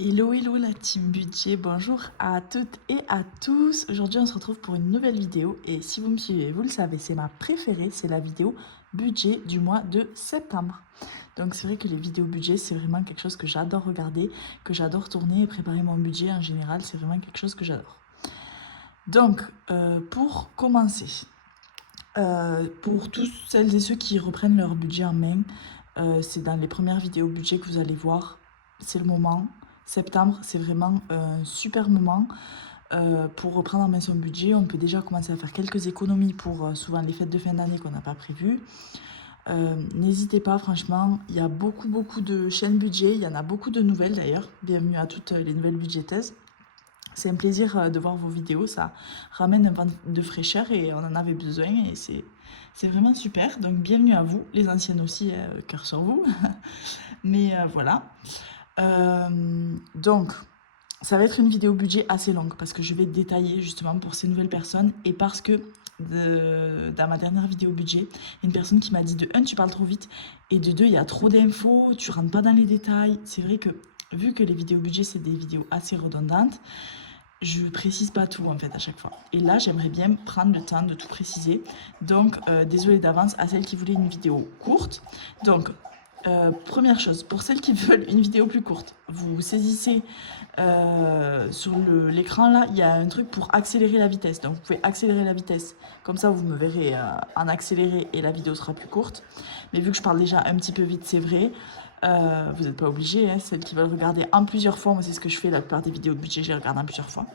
Hello, hello la team budget, bonjour à toutes et à tous. Aujourd'hui on se retrouve pour une nouvelle vidéo et si vous me suivez, vous le savez, c'est ma préférée, c'est la vidéo budget du mois de septembre. Donc c'est vrai que les vidéos budget, c'est vraiment quelque chose que j'adore regarder, que j'adore tourner et préparer mon budget en général, c'est vraiment quelque chose que j'adore. Donc pour commencer, pour tous celles et ceux qui reprennent leur budget en main, c'est dans les premières vidéos budget que vous allez voir, c'est le moment. Septembre, c'est vraiment un super moment pour reprendre en main son budget. On peut déjà commencer à faire quelques économies pour souvent les fêtes de fin d'année qu'on n'a pas prévues. N'hésitez pas, franchement, il y a beaucoup de chaînes budget, il y en a beaucoup de nouvelles d'ailleurs. Bienvenue à toutes les nouvelles budgétaises. C'est un plaisir de voir vos vidéos, ça ramène un vent de fraîcheur et on en avait besoin et c'est vraiment super. Donc bienvenue à vous, les anciennes aussi, cœur sur vous. Mais voilà. Donc, ça va être une vidéo budget assez longue parce que je vais détailler justement pour ces nouvelles personnes et parce que dans ma dernière vidéo budget, il y a une personne qui m'a dit de 1, tu parles trop vite et de 2, il y a trop d'infos, tu rentres pas dans les détails. C'est vrai que vu que les vidéos budget, c'est des vidéos assez redondantes, je précise pas tout en fait à chaque fois. Et là, j'aimerais bien prendre le temps de tout préciser. Donc, désolée d'avance à celles qui voulaient une vidéo courte. Donc, première chose, pour celles qui veulent une vidéo plus courte, vous saisissez sur l'écran là, il y a un truc pour accélérer la vitesse. Donc, vous pouvez accélérer la vitesse. Comme ça, vous me verrez en accéléré et la vidéo sera plus courte. Mais vu que je parle déjà un petit peu vite, c'est vrai. Vous n'êtes pas obligés, hein, celles qui veulent regarder en plusieurs fois, moi c'est ce que je fais la plupart des vidéos de budget, je les regarde en plusieurs fois.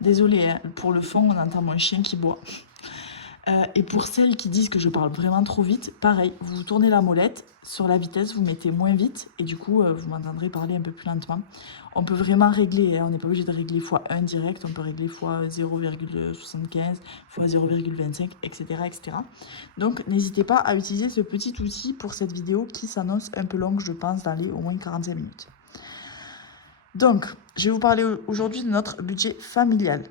Désolée, hein, pour le fond, on entend mon chien qui boit. Et pour celles qui disent que je parle vraiment trop vite, pareil, vous tournez la molette sur la vitesse, vous mettez moins vite et du coup, vous m'entendrez parler un peu plus lentement. On peut vraiment régler, hein, on n'est pas obligé de régler x1 direct, on peut régler x0,75, x0,25, etc., etc. Donc, n'hésitez pas à utiliser ce petit outil pour cette vidéo qui s'annonce un peu longue, je pense, dans les au moins 45 minutes. Donc, je vais vous parler aujourd'hui de notre budget familial.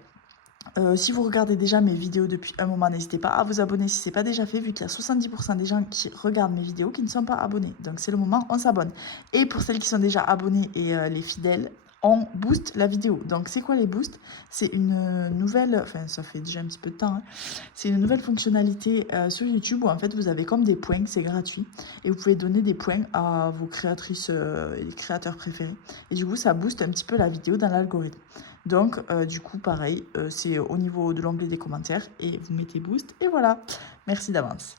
Si vous regardez déjà mes vidéos depuis un moment, n'hésitez pas à vous abonner si ce n'est pas déjà fait, vu qu'il y a 70% des gens qui regardent mes vidéos qui ne sont pas abonnés. Donc c'est le moment, on s'abonne. Et pour celles qui sont déjà abonnées et les fidèles, on booste la vidéo. Donc c'est quoi les boosts? C'est une nouvelle, enfin ça fait déjà un petit peu de temps, hein. C'est une nouvelle fonctionnalité sur YouTube où en fait vous avez comme des points, c'est gratuit. Et vous pouvez donner des points à vos créatrices et les créateurs préférés. Et du coup ça booste un petit peu la vidéo dans l'algorithme. Donc, du coup, pareil, c'est au niveau de l'onglet des commentaires et vous mettez boost et voilà. Merci d'avance.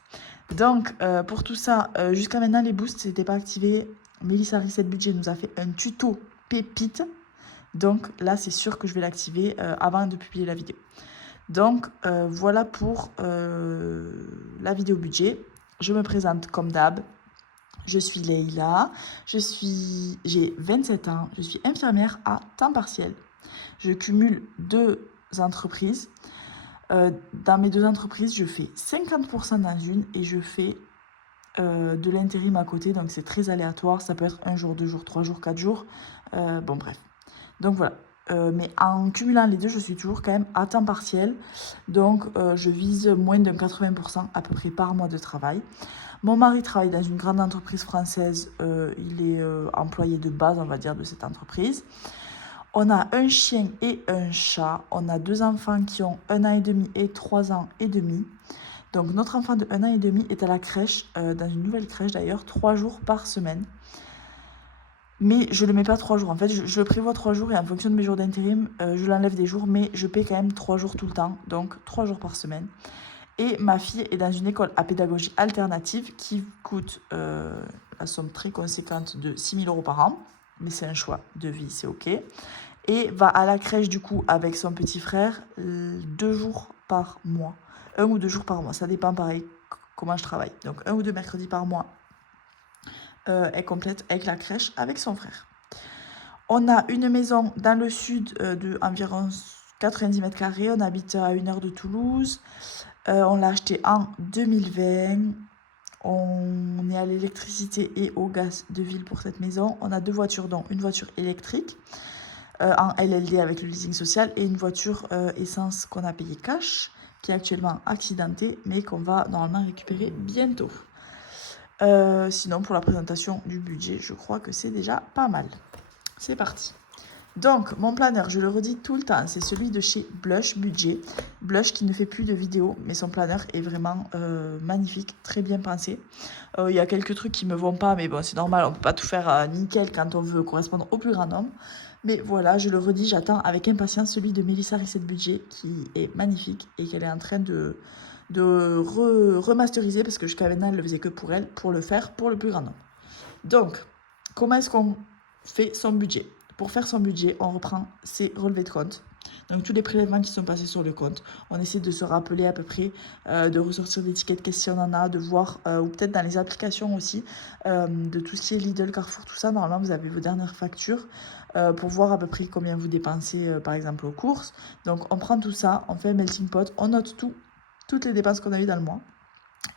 Donc, pour tout ça, jusqu'à maintenant, les boosts n'étaient pas activés. Mélissa Reset Budget nous a fait un tuto pépite. Donc là, c'est sûr que je vais l'activer avant de publier la vidéo. Donc, voilà pour la vidéo budget. Je me présente comme d'hab. Je suis Leïla, j'ai 27 ans, je suis infirmière à temps partiel. Je cumule 2 entreprises. Dans mes 2 entreprises, je fais 50% dans une et je fais de l'intérim à côté. Donc c'est très aléatoire. Ça peut être 1 jour, 2 jours, 3 jours, 4 jours. Bon, bref. Donc voilà. Mais en cumulant les deux, je suis toujours quand même à temps partiel. Donc je vise moins de 80% à peu près par mois de travail. Mon mari travaille dans une grande entreprise française. Il est employé de base, on va dire, de cette entreprise. On a un chien et un chat. On a 2 enfants qui ont 1 an et demi et 3 ans et demi. Donc notre enfant de 1 an et demi est à la crèche, dans une nouvelle crèche d'ailleurs, 3 jours par semaine. Mais je ne le mets pas 3 jours. En fait, je le prévois 3 jours et en fonction de mes jours d'intérim, je l'enlève des jours. Mais je paie quand même 3 jours tout le temps. Donc 3 jours par semaine. Et ma fille est dans une école à pédagogie alternative qui coûte la somme très conséquente de 6 000 € par an. Mais c'est un choix de vie, c'est OK. Et va à la crèche du coup avec son petit frère 2 jours par mois. 1 ou 2 jours par mois, ça dépend pareil comment je travaille. Donc 1 ou 2 mercredis par mois, elle complète avec la crèche avec son frère. On a une maison dans le sud de environ 90 mètres carrés. On habite à 1 heure de Toulouse. On l'a acheté en 2020. On est à l'électricité et au gaz de ville pour cette maison. On a 2 voitures, dont une voiture électrique en LLD avec le leasing social et une voiture essence qu'on a payée cash, qui est actuellement accidentée, mais qu'on va normalement récupérer bientôt. Sinon, pour la présentation du budget, je crois que c'est déjà pas mal. C'est parti. Donc, mon planeur, je le redis tout le temps, c'est celui de chez Blush Budget. Blush qui ne fait plus de vidéos, mais son planeur est vraiment magnifique, très bien pensé. Il y a quelques trucs qui me vont pas, mais bon, c'est normal, on ne peut pas tout faire nickel quand on veut correspondre au plus grand nombre. Mais voilà, je le redis, j'attends avec impatience celui de Melissa Reset Budget qui est magnifique et qu'elle est en train de remasteriser parce que jusqu'à maintenant, elle ne le faisait que pour elle, pour le faire pour le plus grand nombre. Donc, comment est-ce qu'on fait son budget? Pour faire son budget, on reprend ses relevés de compte. Donc, tous les prélèvements qui sont passés sur le compte. On essaie de se rappeler à peu près, de ressortir des tickets de caisse si on en a, de voir, ou peut-être dans les applications aussi, de tout ce qui est Lidl, Carrefour, tout ça. Normalement, vous avez vos dernières factures pour voir à peu près combien vous dépensez, par exemple, aux courses. Donc, on prend tout ça, on fait un melting pot, on note tout, toutes les dépenses qu'on a eues dans le mois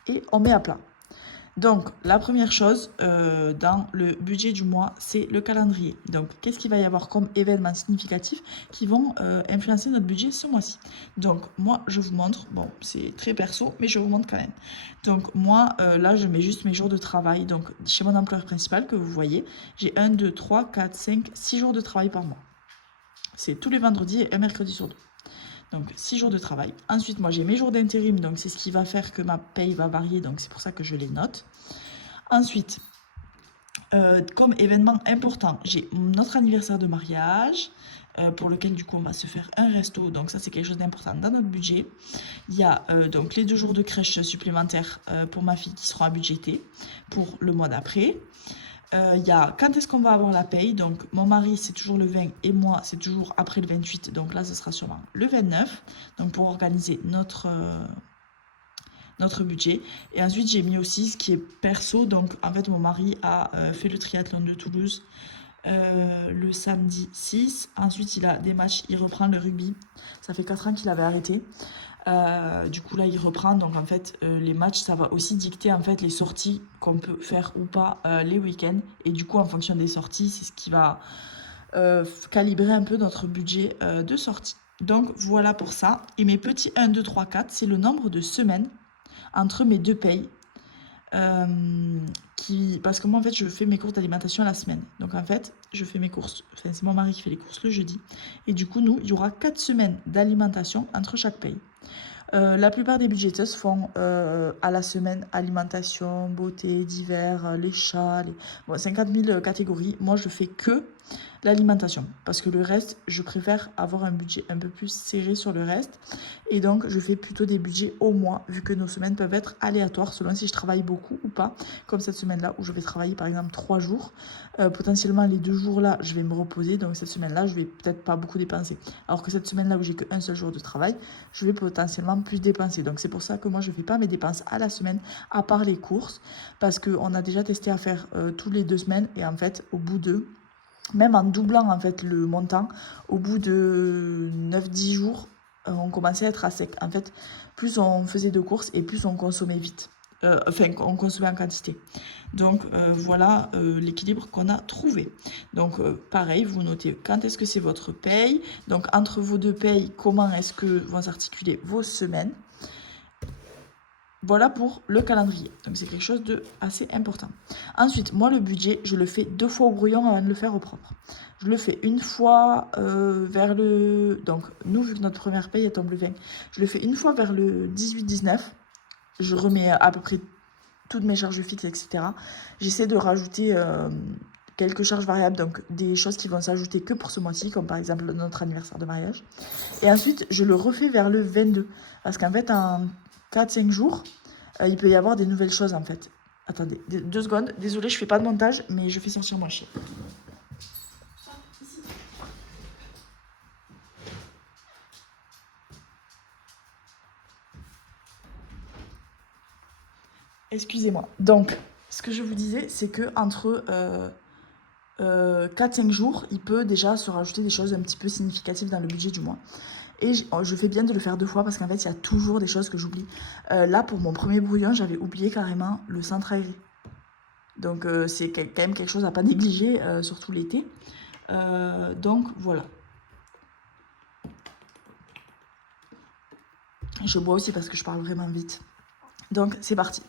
et on met à plat. Donc, la première chose dans le budget du mois, c'est le calendrier. Donc, qu'est-ce qu'il va y avoir comme événements significatifs qui vont influencer notre budget ce mois-ci? Donc, moi, je vous montre. Bon, c'est très perso, mais je vous montre quand même. Donc, moi, là, je mets juste mes jours de travail. Donc, chez mon employeur principal, que vous voyez, j'ai 1, 2, 3, 4, 5, 6 jours de travail par mois. C'est tous les vendredis et un mercredi sur deux. Donc 6 jours de travail. Ensuite, moi j'ai mes jours d'intérim, donc c'est ce qui va faire que ma paye va varier, donc c'est pour ça que je les note. Ensuite, comme événement important, j'ai notre anniversaire de mariage, pour lequel du coup on va se faire un resto, donc ça c'est quelque chose d'important dans notre budget. Il y a donc les 2 jours de crèche supplémentaires pour ma fille qui seront à budgéter pour le mois d'après. Il y a quand est-ce qu'on va avoir la paye. Donc mon mari c'est toujours le 20 et moi c'est toujours après le 28. Donc là ce sera sûrement le 29. Donc pour organiser notre budget. Et ensuite j'ai mis aussi ce qui est perso. Donc en fait mon mari a fait le triathlon de Toulouse le samedi 6. Ensuite il a des matchs, il reprend le rugby. Ça fait 4 ans qu'il avait arrêté. Du coup là il reprend, donc en fait les matchs ça va aussi dicter en fait les sorties qu'on peut faire ou pas les week-ends, et du coup en fonction des sorties c'est ce qui va calibrer un peu notre budget de sortie. Donc voilà pour ça. Et mes petits 1, 2, 3, 4 c'est le nombre de semaines entre mes deux payes. Parce que moi en fait je fais mes courses d'alimentation à la semaine, donc en fait je fais mes courses, enfin, c'est mon mari qui fait les courses le jeudi, et du coup nous il y aura 4 semaines d'alimentation entre chaque paye. La plupart des budgéteuses font à la semaine alimentation, beauté, divers, les chats, Bon, 50 000 catégories. Moi, je fais que l'alimentation parce que le reste, je préfère avoir un budget un peu plus serré sur le reste. Et donc, je fais plutôt des budgets au mois vu que nos semaines peuvent être aléatoires selon si je travaille beaucoup ou pas. Comme cette semaine-là où je vais travailler par exemple 3 jours. Potentiellement, les 2 jours-là, je vais me reposer. Donc, cette semaine-là, je vais peut-être pas beaucoup dépenser. Alors que cette semaine-là où j'ai qu'un seul jour de travail, je vais potentiellement plus dépenser. Donc c'est pour ça que moi je ne fais pas mes dépenses à la semaine à part les courses, parce qu'on a déjà testé à faire tous les 2 semaines, et en fait au bout de, même en doublant en fait le montant, au bout de 9-10 jours, on commençait à être à sec. En fait, plus on faisait de courses et plus on consommait vite. Enfin, on consommait en quantité. Donc voilà l'équilibre qu'on a trouvé. Donc pareil, vous notez quand est-ce que c'est votre paye. Donc entre vos deux payes, comment est-ce que vont s'articuler vos semaines. Voilà pour le calendrier. Donc c'est quelque chose de assez important. Ensuite, moi le budget, je le fais 2 fois au brouillon avant de le faire au propre. Je le fais une fois vers le... Donc nous, vu que notre première paye elle tombe le 20, je le fais une fois vers le 18-19. Je remets à peu près toutes mes charges fixes, etc. J'essaie de rajouter quelques charges variables, donc des choses qui vont s'ajouter que pour ce mois-ci, comme par exemple notre anniversaire de mariage. Et ensuite, je le refais vers le 22, parce qu'en fait, en 4-5 jours, il peut y avoir des nouvelles choses, en fait. Attendez, 2 secondes. Désolée, je fais pas de montage, mais je fais sortir mon chien. Excusez-moi. Donc, ce que je vous disais, c'est que entre 4-5 jours, il peut déjà se rajouter des choses un petit peu significatives dans le budget du mois. Et je fais bien de le faire 2 fois parce qu'en fait, il y a toujours des choses que j'oublie. Là, pour mon premier brouillon, j'avais oublié carrément le centre aéré. Donc, c'est quand même quelque chose à pas négliger, surtout l'été. Donc, voilà. Je bois aussi parce que je parle vraiment vite. Donc, c'est parti.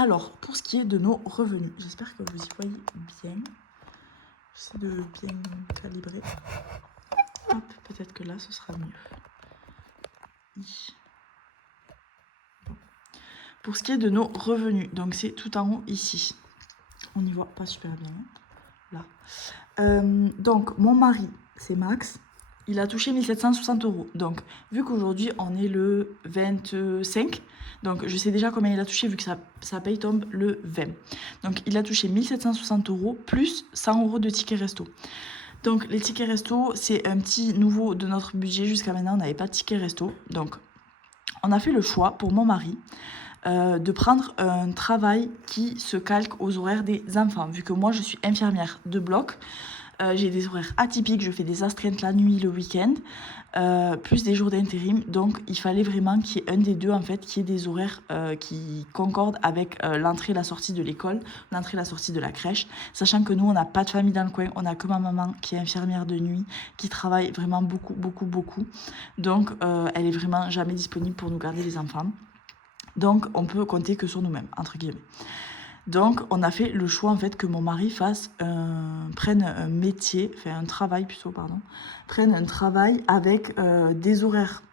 Alors, pour ce qui est de nos revenus, j'espère que vous y voyez bien. J'essaie de bien calibrer. Hop, peut-être que là, ce sera mieux. Bon. Pour ce qui est de nos revenus, donc c'est tout en haut ici. On n'y voit pas super bien. Là. Donc, mon mari, c'est Max. Il a touché 1760 €. Donc, vu qu'aujourd'hui, on est le 25, donc je sais déjà combien il a touché vu que sa paye tombe le 20. Donc, il a touché 1760 € plus 100 € de tickets resto. Donc, les tickets resto, c'est un petit nouveau de notre budget. Jusqu'à maintenant, on n'avait pas de tickets resto. Donc, on a fait le choix pour mon mari de prendre un travail qui se calque aux horaires des enfants. Vu que moi, je suis infirmière de bloc, j'ai des horaires atypiques, je fais des astreintes la nuit, le week-end, plus des jours d'intérim. Donc, il fallait vraiment qu'il y ait un des deux, en fait, qui ait des horaires qui concordent avec l'entrée et la sortie de l'école, l'entrée et la sortie de la crèche. Sachant que nous, on n'a pas de famille dans le coin, on n'a que ma maman qui est infirmière de nuit, qui travaille vraiment beaucoup, beaucoup, beaucoup. Donc, elle est vraiment jamais disponible pour nous garder les enfants. Donc, on peut compter que sur nous-mêmes, entre guillemets. Donc, on a fait le choix, en fait, que mon mari prenne un métier, enfin un travail plutôt, pardon, prenne un travail avec des horaires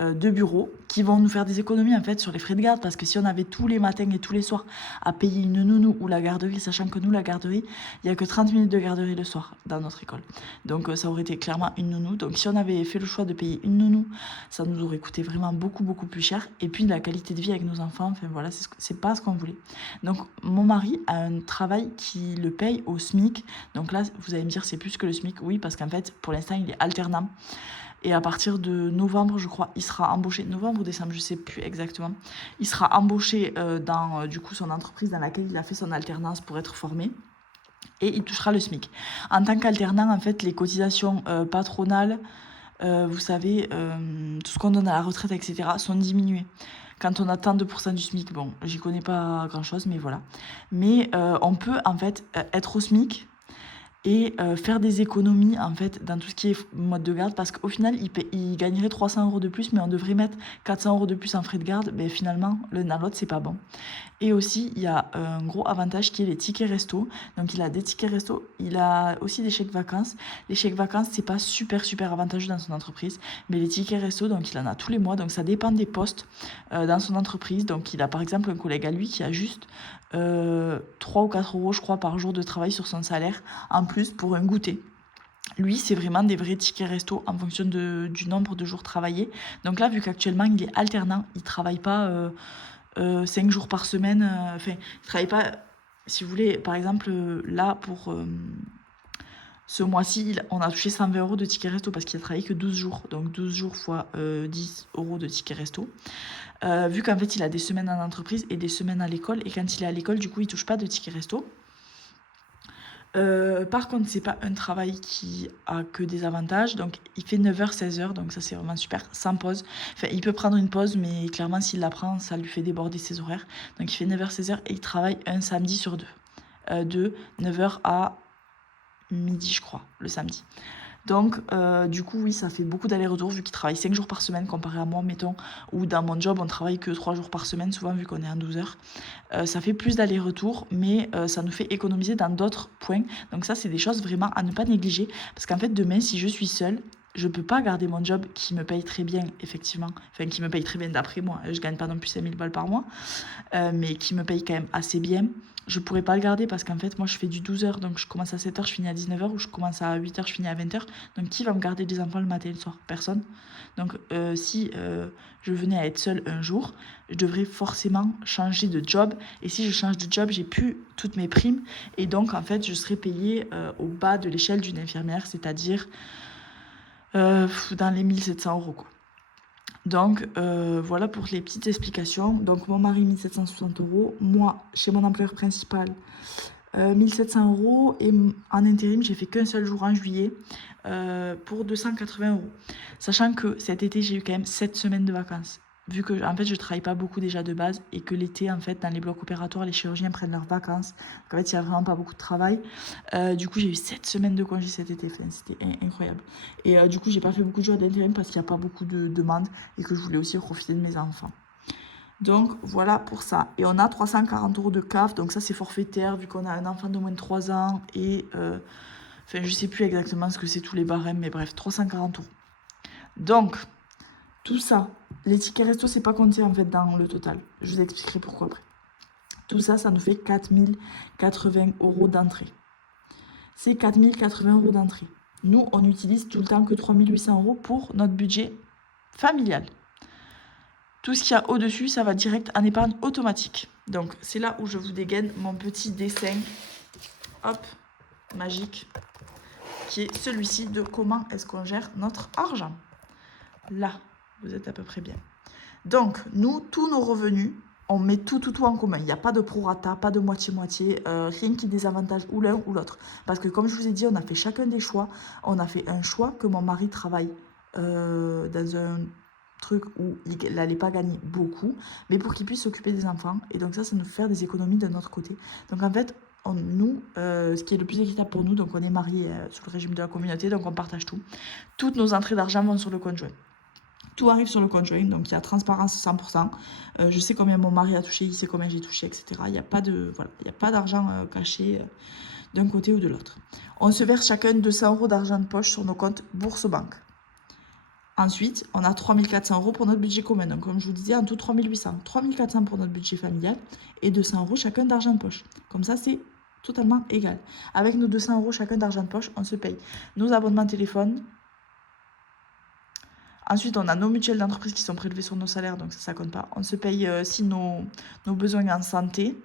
de bureau qui vont nous faire des économies, en fait, sur les frais de garde. Parce que si on avait tous les matins et tous les soirs à payer une nounou ou la garderie, sachant que nous, la garderie, il n'y a que 30 minutes de garderie le soir dans notre école. Donc, ça aurait été clairement une nounou. Donc, si on avait fait le choix de payer une nounou, ça nous aurait coûté vraiment beaucoup, beaucoup plus cher. Et puis, la qualité de vie avec nos enfants, enfin voilà, c'est pas ce qu'on voulait. Donc, mon mari a un travail qui le paye au SMIC. Donc là, vous allez me dire, c'est plus que le SMIC. Oui, parce qu'en fait, pour l'instant, il est alternant. Et à partir de novembre, je crois, il sera embauché, novembre ou décembre, je ne sais plus exactement, il sera embauché dans du coup son entreprise dans laquelle il a fait son alternance pour être formé. Et il touchera le SMIC. En tant qu'alternant, en fait, les cotisations patronales, vous savez, tout ce qu'on donne à la retraite, etc., sont diminuées. Quand on atteint 2% du SMIC, bon, j'y connais pas grand-chose, mais voilà. Mais on peut, en fait, être au SMIC et faire des économies, en fait, dans tout ce qui est mode de garde, parce qu'au final, il gagnerait 300 € de plus, mais on devrait mettre 400 € de plus en frais de garde. Mais finalement, l'un dans l'autre, c'est pas bon. Et aussi, il y a un gros avantage qui est les tickets resto. Donc, il a des tickets resto, il a aussi des chèques vacances. Les chèques vacances, c'est pas super, super avantageux dans son entreprise. Mais les tickets resto, donc, il en a tous les mois. Donc, ça dépend des postes dans son entreprise. Donc, il a par exemple un collègue à lui qui a juste 3 ou 4 € je crois, par jour de travail sur son salaire, en plus pour un goûter. Lui, c'est vraiment des vrais tickets resto en fonction du nombre de jours travaillés. Donc là, vu qu'actuellement, il est alternant, il ne travaille pas 5 jours par semaine. Enfin, il ne travaille pas, si vous voulez, par exemple, là, pour ce mois-ci, on a touché 120 € de tickets resto parce qu'il a travaillé que 12 jours. Donc 12 jours fois 10 € de tickets resto. Vu qu'en fait, il a des semaines en entreprise et des semaines à l'école. Et quand il est à l'école, du coup, il ne touche pas de tickets resto. Par contre, c'est pas un travail qui a que des avantages. Donc, il fait 9h, 16h. Donc, ça, c'est vraiment super. Sans pause. Enfin, il peut prendre une pause, mais clairement, s'il la prend, ça lui fait déborder ses horaires. Donc, il fait 9h, 16h et il travaille un samedi sur deux. De 9h à midi, je crois, le samedi. Donc, du coup, oui, ça fait beaucoup d'allers-retours vu qu'il travaille 5 jours par semaine comparé à moi, mettons, ou dans mon job, on travaille que 3 jours par semaine, souvent, vu qu'on est en 12 heures. Ça fait plus d'allers-retours, mais ça nous fait économiser dans d'autres points. Donc ça, c'est des choses vraiment à ne pas négliger. Parce qu'en fait, demain, si je suis seule, je peux pas garder mon job qui me paye très bien, effectivement. Enfin, qui me paye très bien d'après moi. Je gagne pas non plus 5000 balles par mois, mais qui me paye quand même assez bien. Je pourrais pas le garder parce qu'en fait, moi, je fais du 12 heures. Donc, je commence à 7 heures, je finis à 19 heures, ou je commence à 8 heures, je finis à 20 heures. Donc, qui va me garder les enfants le matin et le soir? Personne. Donc, si je venais à être seule un jour, je devrais forcément changer de job. Et si je change de job, j'ai plus toutes mes primes. Et donc, en fait, je serais payée au bas de l'échelle d'une infirmière, c'est-à-dire dans les 1700 €, quoi. Donc, voilà pour les petites explications. Donc, mon mari, 1760 €. Moi, chez mon employeur principal, 1700 €. Et en intérim, j'ai fait qu'un seul jour en juillet pour 280 €. Sachant que cet été, j'ai eu quand même 7 semaines de vacances. Vu que, en fait, je travaille pas beaucoup déjà de base et que l'été, en fait, dans les blocs opératoires, les chirurgiens prennent leurs vacances. Donc, en fait, il n'y a vraiment pas beaucoup de travail. Du coup, j'ai eu 7 semaines de congé cet été. Enfin, c'était incroyable. Et du coup, j'ai pas fait beaucoup de jours d'intérim parce qu'il n'y a pas beaucoup de demandes et que je voulais aussi profiter de mes enfants. Donc, voilà pour ça. Et on a 340 € de CAF. Donc, ça, c'est forfaitaire vu qu'on a un enfant de moins de 3 ans et Enfin, je sais plus exactement ce que c'est tous les barèmes, mais bref, 340 €. Donc, tout ça, les tickets resto, c'est pas compté en fait dans le total. Je vous expliquerai pourquoi après. Tout ça, ça nous fait 4080 € d'entrée. C'est 4080 € d'entrée. Nous, on n'utilise tout le temps que 3800 € pour notre budget familial. Tout ce qu'il y a au-dessus, ça va direct en épargne automatique. Donc, c'est là où je vous dégaine mon petit dessin, hop, magique, qui est celui-ci de comment est-ce qu'on gère notre argent. Là, vous êtes à peu près bien. Donc, nous, tous nos revenus, on met tout en commun. Il n'y a pas de prorata, pas de moitié-moitié, rien qui désavantage ou l'un ou l'autre. Parce que comme je vous ai dit, on a fait chacun des choix. On a fait un choix que mon mari travaille dans un truc où il n'allait pas gagner beaucoup, mais pour qu'il puisse s'occuper des enfants. Et donc ça nous fait faire des économies de notre côté. Donc en fait, nous, ce qui est le plus équitable pour nous, donc on est mariés sous le régime de la communauté, donc on partage tout. Toutes nos entrées d'argent vont sur le conjoint. Tout arrive sur le conjoint, donc il y a transparence 100%. Je sais combien mon mari a touché, il sait combien j'ai touché, etc. Il n'y a pas d'argent caché d'un côté ou de l'autre. On se verse chacun 200 € d'argent de poche sur nos comptes Bourse Banque. Ensuite, on a 3400 € pour notre budget commun. Donc, comme je vous disais, en tout 3800. 3400 pour notre budget familial et 200 € chacun d'argent de poche. Comme ça, c'est totalement égal. Avec nos 200 € chacun d'argent de poche, on se paye nos abonnements téléphone. Ensuite, on a nos mutuelles d'entreprise qui sont prélevées sur nos salaires, donc ça compte pas. On se paye aussi nos besoins en santé.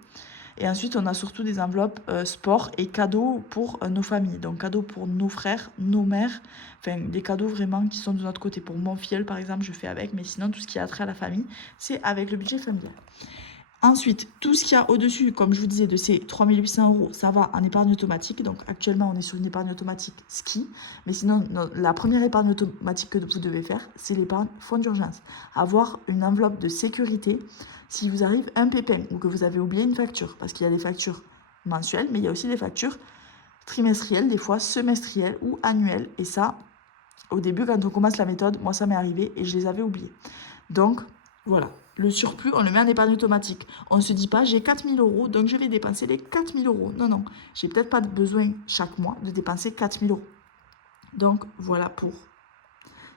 Et ensuite, on a surtout des enveloppes sport et cadeaux pour nos familles. Donc, cadeaux pour nos frères, nos mères. Enfin, des cadeaux vraiment qui sont de notre côté. Pour mon filleul, par exemple, je fais avec. Mais sinon, tout ce qui a trait à la famille, c'est avec le budget familial. Ensuite, tout ce qu'il y a au-dessus, comme je vous disais, de ces 3800 €, ça va en épargne automatique. Donc, actuellement, on est sur une épargne automatique ski. Mais sinon, la première épargne automatique que vous devez faire, c'est l'épargne fonds d'urgence. Avoir une enveloppe de sécurité si vous arrive un pépin ou que vous avez oublié une facture. Parce qu'il y a des factures mensuelles, mais il y a aussi des factures trimestrielles, des fois semestrielles ou annuelles. Et ça, au début, quand on commence la méthode, moi, ça m'est arrivé et je les avais oubliées. Donc, voilà. Le surplus, on le met en épargne automatique. On ne se dit pas, j'ai 4000 €, donc je vais dépenser les 4000 €. Non, non. J'ai peut-être pas besoin chaque mois de dépenser 4000 €. Donc, voilà pour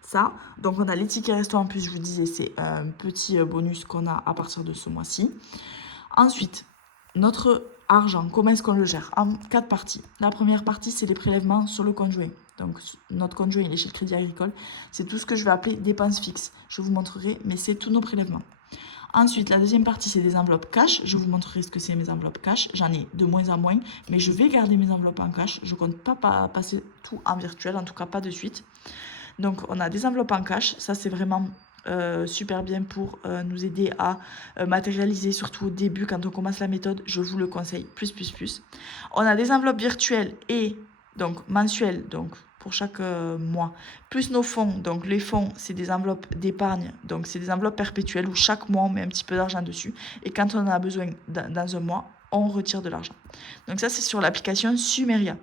ça. Donc, on a les tickets resto en plus, je vous disais, c'est un petit bonus qu'on a à partir de ce mois-ci. Ensuite, notre argent, comment est-ce qu'on le gère? En 4 parties. La première partie, c'est les prélèvements sur le conjoint. Donc, notre conjoint, il est chez le Crédit Agricole. C'est tout ce que je vais appeler dépenses fixes. Je vous montrerai, mais c'est tous nos prélèvements. Ensuite, la deuxième partie, c'est des enveloppes cash. Je vous montrerai ce que c'est mes enveloppes cash. J'en ai de moins en moins, mais je vais garder mes enveloppes en cash. Je ne compte pas passer tout en virtuel, en tout cas pas de suite. Donc, on a des enveloppes en cash. Ça, c'est vraiment super bien pour nous aider à matérialiser, surtout au début, quand on commence la méthode. Je vous le conseille, plus. On a des enveloppes virtuelles et donc mensuelles, donc pour chaque mois, plus nos fonds. Donc les fonds, c'est des enveloppes d'épargne, donc c'est des enveloppes perpétuelles où chaque mois on met un petit peu d'argent dessus et quand on en a besoin dans un mois, on retire de l'argent. Donc ça, c'est sur l'application Sumeria.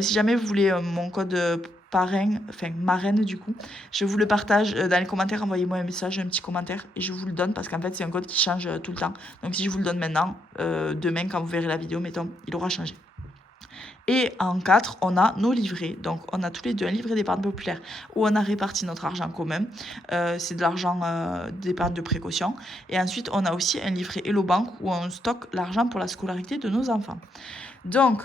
Si jamais vous voulez mon code marraine du coup, je vous le partage dans les commentaires. Envoyez-moi un message, un petit commentaire et je vous le donne parce qu'en fait c'est un code qui change tout le temps. Donc si je vous le donne maintenant, demain quand vous verrez la vidéo, mettons, il aura changé. Et en 4, on a nos livrets. Donc, on a tous les deux un livret d'épargne populaire où on a réparti notre argent commun. C'est de l'argent d'épargne de précaution. Et ensuite, on a aussi un livret Hello Bank où on stocke l'argent pour la scolarité de nos enfants. Donc,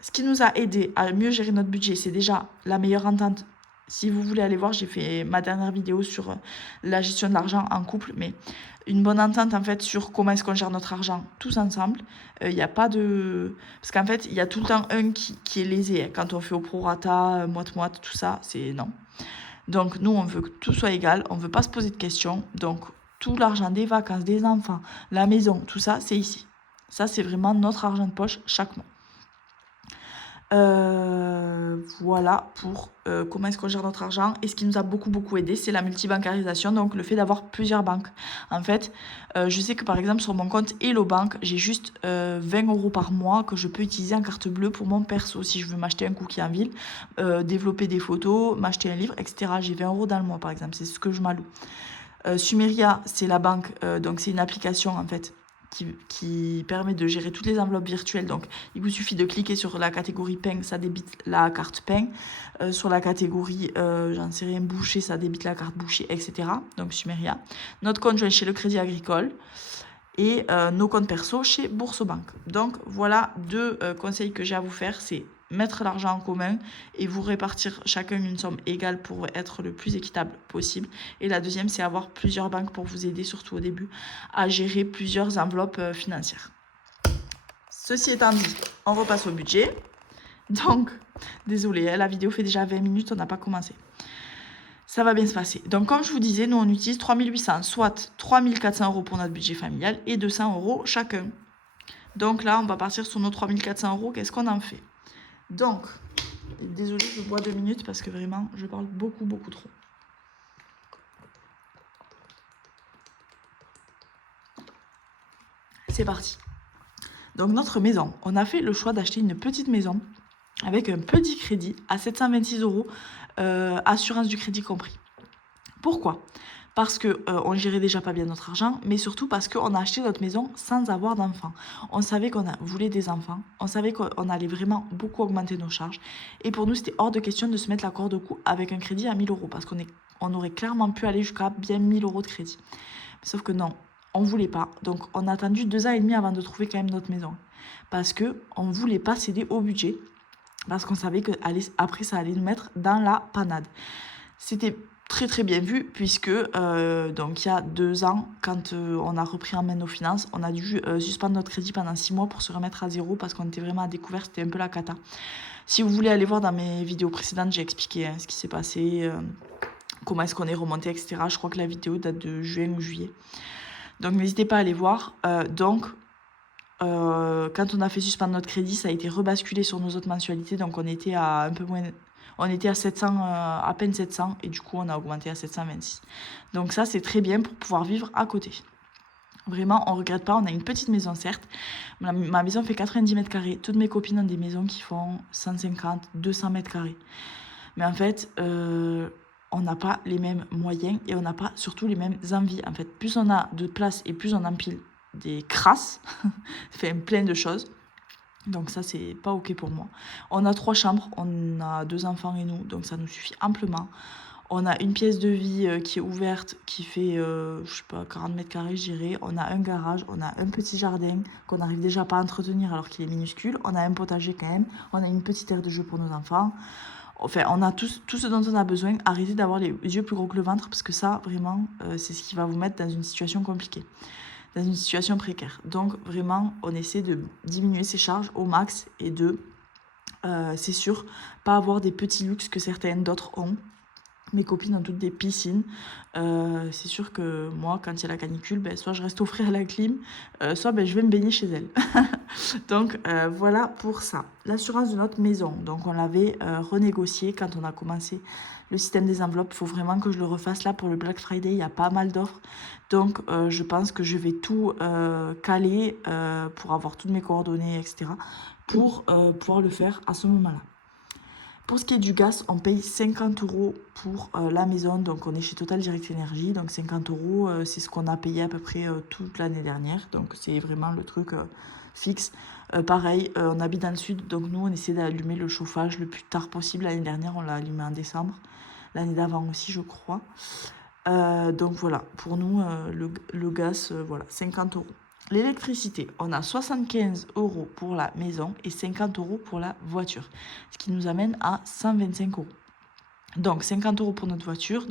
ce qui nous a aidé à mieux gérer notre budget, c'est déjà la meilleure entente. Si vous voulez aller voir, j'ai fait ma dernière vidéo sur la gestion de l'argent en couple, mais une bonne entente en fait sur comment est-ce qu'on gère notre argent tous ensemble. Il n'y a pas de... Parce qu'en fait, il y a tout le temps un qui est lésé. Hein. Quand on fait au prorata, moite-moite, tout ça, c'est non. Donc nous, on veut que tout soit égal, on ne veut pas se poser de questions. Donc tout l'argent des vacances, des enfants, la maison, tout ça, c'est ici. Ça, c'est vraiment notre argent de poche chaque mois. Voilà pour comment est-ce qu'on gère notre argent. Et ce qui nous a beaucoup aidé, c'est la multibancarisation, donc le fait d'avoir plusieurs banques. En fait, je sais que par exemple sur mon compte Hello Bank, j'ai juste 20 € par mois que je peux utiliser en carte bleue pour mon perso. Si je veux m'acheter un cookie en ville, développer des photos, m'acheter un livre, etc. J'ai 20 € dans le mois par exemple, c'est ce que je m'alloue. Sumeria, c'est la banque, donc c'est une application en fait qui permet de gérer toutes les enveloppes virtuelles. Donc, il vous suffit de cliquer sur la catégorie pain, ça débite la carte pain. Sur la catégorie, j'en sais rien, boucher, ça débite la carte boucher, etc. Donc, Sumeria. Notre compte joint chez le Crédit Agricole. Et nos comptes perso chez Boursobank. Donc, voilà deux conseils que j'ai à vous faire. C'est mettre l'argent en commun et vous répartir chacun une somme égale pour être le plus équitable possible. Et la deuxième, c'est avoir plusieurs banques pour vous aider, surtout au début, à gérer plusieurs enveloppes financières. Ceci étant dit, on repasse au budget. Donc, désolé, la vidéo fait déjà 20 minutes, on n'a pas commencé. Ça va bien se passer. Donc, comme je vous disais, nous, on utilise 3800, soit 3400 € pour notre budget familial et 200 € chacun. Donc là, on va partir sur nos 3400 €. Qu'est-ce qu'on en fait? Donc, désolée, je bois 2 minutes parce que vraiment, je parle beaucoup trop. C'est parti. Donc, notre maison, on a fait le choix d'acheter une petite maison avec un petit crédit à 726 €, assurance du crédit compris. Pourquoi? Parce qu'on gérait déjà pas bien notre argent, mais surtout parce qu'on a acheté notre maison sans avoir d'enfants. On savait qu'on voulait des enfants, on savait qu'on allait vraiment beaucoup augmenter nos charges. Et pour nous, c'était hors de question de se mettre la corde au cou avec un crédit à 1000 €, parce qu'on aurait clairement pu aller jusqu'à bien 1000 € de crédit. Sauf que non, on ne voulait pas. Donc, on a attendu 2 ans et demi avant de trouver quand même notre maison. Parce qu'on ne voulait pas céder au budget, parce qu'on savait qu'après, ça allait nous mettre dans la panade. C'était très bien vu, puisque donc il y a 2 ans, quand on a repris en main nos finances, on a dû suspendre notre crédit pendant 6 mois pour se remettre à zéro, parce qu'on était vraiment à découvert, c'était un peu la cata. Si vous voulez aller voir dans mes vidéos précédentes, j'ai expliqué ce qui s'est passé, comment est-ce qu'on est remonté, etc. Je crois que la vidéo date de juin ou juillet. Donc n'hésitez pas à aller voir. Quand on a fait suspendre notre crédit, ça a été rebasculé sur nos autres mensualités, donc on était à un peu moins... On était à 700, à peine 700, et du coup, on a augmenté à 726. Donc ça, c'est très bien pour pouvoir vivre à côté. Vraiment, on ne regrette pas. On a une petite maison, certes. Ma maison fait 90 mètres carrés. Toutes mes copines ont des maisons qui font 150, 200 mètres carrés. Mais en fait, on n'a pas les mêmes moyens et on n'a pas surtout les mêmes envies. En fait, plus on a de place et plus on empile des crasses, ça fait plein de choses. Donc ça, c'est pas ok pour moi. On a 3 chambres, on a 2 enfants et nous, donc ça nous suffit amplement. On a une pièce de vie qui est ouverte, qui fait, je sais pas, 40 mètres carrés, je dirais. On a un garage, on a un petit jardin qu'on n'arrive déjà pas à entretenir alors qu'il est minuscule. On a un potager quand même, on a une petite aire de jeu pour nos enfants. Enfin, on a tout ce dont on a besoin. Arrêtez d'avoir les yeux plus gros que le ventre, parce que ça, vraiment, c'est ce qui va vous mettre dans une situation compliquée, dans une situation précaire. Donc vraiment, on essaie de diminuer ses charges au max et de, c'est sûr, pas avoir des petits luxes que certaines d'autres ont. Mes copines ont toutes des piscines. C'est sûr que moi, quand il y a la canicule, soit je reste au frais à la clim, soit je vais me baigner chez elles. Donc voilà pour ça. L'assurance de notre maison, donc on l'avait renégociée quand on a commencé le système des enveloppes. Il faut vraiment que je le refasse là pour le Black Friday, il y a pas mal d'offres. Donc je pense que je vais tout caler pour avoir toutes mes coordonnées, etc. pour pouvoir le faire à ce moment-là. Pour ce qui est du gaz, on paye 50 € pour la maison. Donc on est chez Total Direct Energy. Donc 50 €, c'est ce qu'on a payé à peu près toute l'année dernière. Donc c'est vraiment le truc fixe. Pareil, on habite dans le sud. Donc nous, on essaie d'allumer le chauffage le plus tard possible. L'année dernière, on l'a allumé en décembre. L'année d'avant aussi, je crois. Donc voilà, pour nous, le gaz, voilà, 50 €. L'électricité, on a 75 € pour la maison et 50 € pour la voiture, ce qui nous amène à 125 €. Donc 50 € pour notre voiture,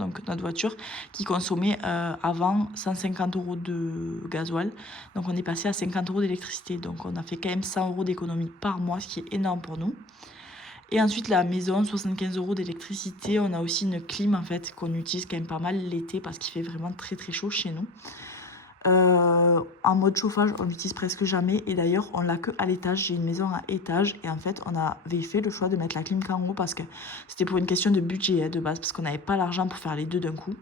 qui consommait avant 150 € de gasoil. Donc on est passé à 50 € d'électricité. Donc on a fait quand même 100 € d'économie par mois, ce qui est énorme pour nous. Et ensuite la maison, 75 € d'électricité. On a aussi une clim en fait qu'on utilise quand même pas mal l'été parce qu'il fait vraiment très chaud chez nous. En mode chauffage, on l'utilise presque jamais. Et d'ailleurs, on l'a que à l'étage. J'ai une maison à étage. Et en fait, on avait fait le choix de mettre la clim qu'en haut parce que c'était pour une question de budget de base. Parce qu'on n'avait pas l'argent pour faire les deux d'un coup.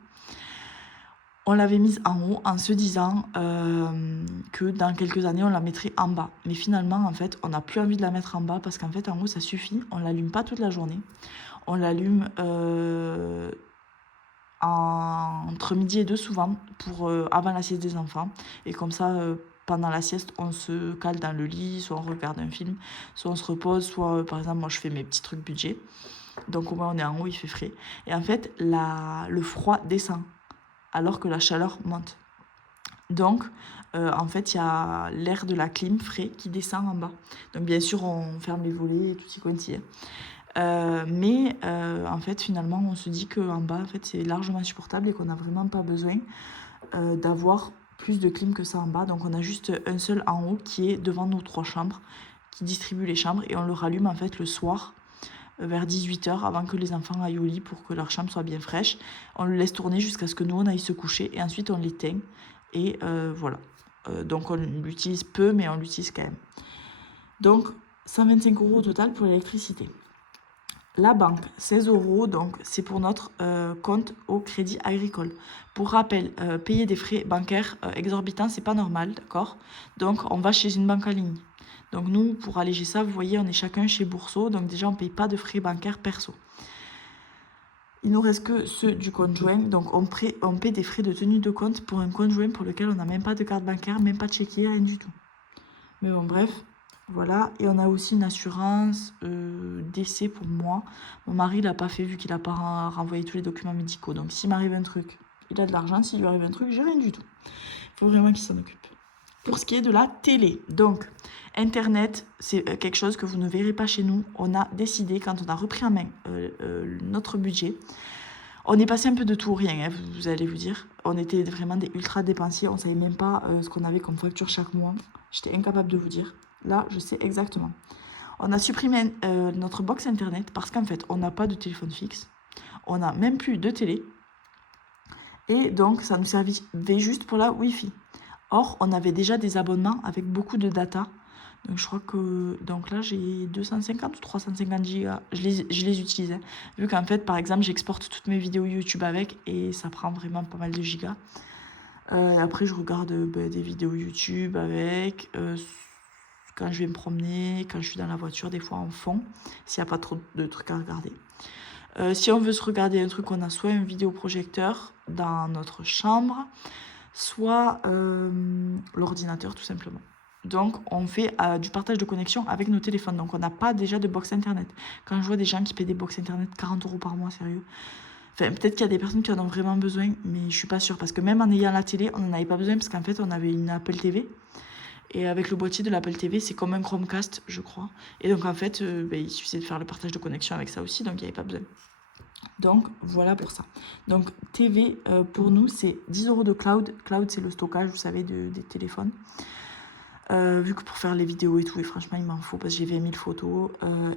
On l'avait mise en haut en se disant que dans quelques années, on la mettrait en bas. Mais finalement, en fait, on n'a plus envie de la mettre en bas parce qu'en fait, en haut, ça suffit. On ne l'allume pas toute la journée. On l'allume entre midi et 2 souvent, avant la sieste des enfants. Et comme ça, pendant la sieste, on se cale dans le lit, soit on regarde un film, soit on se repose, soit par exemple moi je fais mes petits trucs budget. Donc au moins on est en haut, il fait frais. Et en fait, le froid descend alors que la chaleur monte. Donc en fait, il y a l'air de la clim frais qui descend en bas. Donc bien sûr, on ferme les volets et tout y quanti. Mais en fait, finalement, on se dit qu'en bas, en fait, c'est largement supportable et qu'on n'a vraiment pas besoin d'avoir plus de clim que ça en bas. Donc on a juste un seul en haut qui est devant nos 3 chambres, qui distribue les chambres, et on le rallume en fait le soir vers 18h avant que les enfants aillent au lit pour que leur chambre soit bien fraîche. On le laisse tourner jusqu'à ce que nous on aille se coucher et ensuite on l'éteint et voilà. Donc on l'utilise peu mais on l'utilise quand même. Donc 125 € au total pour l'électricité. La banque, 16 €, donc c'est pour notre compte au Crédit Agricole. Pour rappel, payer des frais bancaires exorbitants, c'est pas normal, d'accord? Donc on va chez une banque en ligne. Donc nous, pour alléger ça, vous voyez, on est chacun chez Bourseau, donc déjà on paye pas de frais bancaires perso. Il nous reste que ceux du compte joint, donc on paie des frais de tenue de compte pour un compte joint pour lequel on n'a même pas de carte bancaire, même pas de chéquier, rien du tout. Mais bon, bref. Voilà, et on a aussi une assurance décès pour moi. Mon mari l'a pas fait vu qu'il n'a pas renvoyé tous les documents médicaux. Donc s'il m'arrive un truc, il a de l'argent. S'il lui arrive un truc, j'ai rien du tout. Il faut vraiment qu'il s'en occupe. Pour ce qui est de la télé, donc Internet, c'est quelque chose que vous ne verrez pas chez nous. On a décidé, quand on a repris en main notre budget, on est passé un peu de tout ou rien, hein, vous allez vous dire. On était vraiment des ultra dépensiers. On ne savait même pas ce qu'on avait comme facture chaque mois. J'étais incapable de vous dire. Là, je sais exactement. On a supprimé notre box internet parce qu'en fait, on n'a pas de téléphone fixe. On n'a même plus de télé. Et donc, ça nous servait juste pour la Wi-Fi. Or, on avait déjà des abonnements avec beaucoup de data. Donc, je crois que... Donc là, j'ai 250 ou 350 gigas. Je les utilise. Hein. Vu qu'en fait, par exemple, j'exporte toutes mes vidéos YouTube avec. Et ça prend vraiment pas mal de gigas. Après, je regarde des vidéos YouTube avec... quand je vais me promener, quand je suis dans la voiture, des fois en fond, s'il n'y a pas trop de trucs à regarder. Si on veut se regarder un truc, on a soit un vidéoprojecteur dans notre chambre, soit l'ordinateur tout simplement. Donc on fait du partage de connexion avec nos téléphones, donc on n'a pas déjà de box internet. Quand je vois des gens qui paient des box internet 40 € par mois, sérieux. Enfin, peut-être qu'il y a des personnes qui en ont vraiment besoin, mais je suis pas sûre, parce que même en ayant la télé, on n'en avait pas besoin, parce qu'en fait on avait une Apple TV. Et avec le boîtier de l'Apple TV, c'est comme un Chromecast, je crois. Et donc, en fait, il suffisait de faire le partage de connexion avec ça aussi, donc il n'y avait pas besoin. Donc, voilà pour ça. Donc, TV, pour nous, c'est 10 € de cloud. Cloud, c'est le stockage, vous savez, des téléphones. Vu que pour faire les vidéos et tout, et franchement, il m'en faut, parce que j'ai 20 000 photos.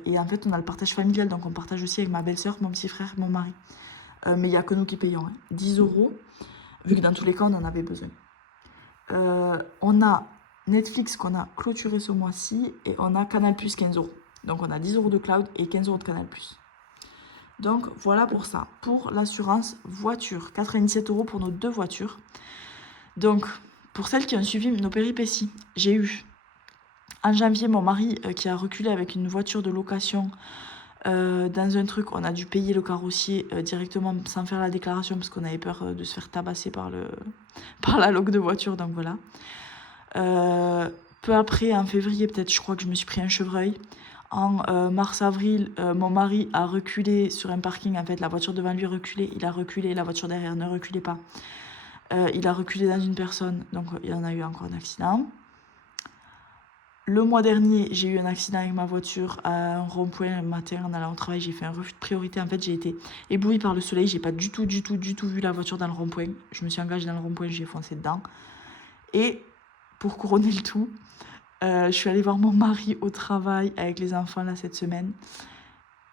Et en fait, on a le partage familial, donc on partage aussi avec ma belle-sœur, mon petit frère, mon mari. Mais il n'y a que nous qui payons. Hein. 10 €, vu que dans tous les cas, on en avait besoin. On a... Netflix qu'on a clôturé ce mois-ci et on a Canal+, 15 €. Donc on a 10 € de cloud et 15 € de Canal+. Donc voilà pour ça. Pour l'assurance voiture, 97 € pour nos 2 voitures. Donc pour celles qui ont suivi nos péripéties, j'ai eu en janvier mon mari qui a reculé avec une voiture de location dans un truc. On a dû payer le carrossier directement sans faire la déclaration parce qu'on avait peur de se faire tabasser par la loc de voiture. Donc voilà. Peu après, en février, peut-être, je crois que je me suis pris un chevreuil. En mars-avril, mon mari a reculé sur un parking. En fait, la voiture devant lui reculait. Il a reculé, la voiture derrière ne reculait pas. Il a reculé dans une personne. Donc, il y en a eu encore un accident. Le mois dernier, j'ai eu un accident avec ma voiture à un rond-point le matin en allant au travail. J'ai fait un refus de priorité. En fait, j'ai été éblouie par le soleil. J'ai pas du tout vu la voiture dans le rond-point. Je me suis engagée dans le rond-point, j'ai foncé dedans. Et... pour couronner le tout, je suis allée voir mon mari au travail avec les enfants là cette semaine.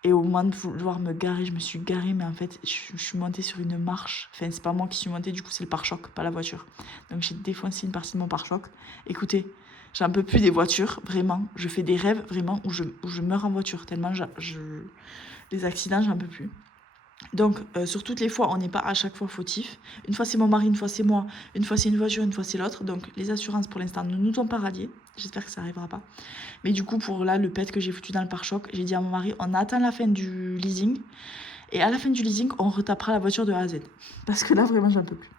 Et au moment de vouloir me garer, je me suis garée, mais en fait, je suis montée sur une marche. Enfin, c'est pas moi qui suis montée, du coup, c'est le pare-choc, pas la voiture. Donc, j'ai défoncé une partie de mon pare-choc. Écoutez, j'en peux plus des voitures, vraiment. Je fais des rêves, vraiment, où je meurs en voiture. Tellement les accidents, j'en peux plus. Donc, sur toutes les fois, on n'est pas à chaque fois fautif. Une fois, c'est mon mari, une fois, c'est moi. Une fois, c'est une voiture, une fois, c'est l'autre. Donc, les assurances, pour l'instant, ne nous ont pas radiés. J'espère que ça n'arrivera pas. Mais du coup, pour là, le pet que j'ai foutu dans le pare-choc, j'ai dit à mon mari, on attend la fin du leasing. Et à la fin du leasing, on retapera la voiture de A à Z. Parce que là, vraiment, j'en peux plus.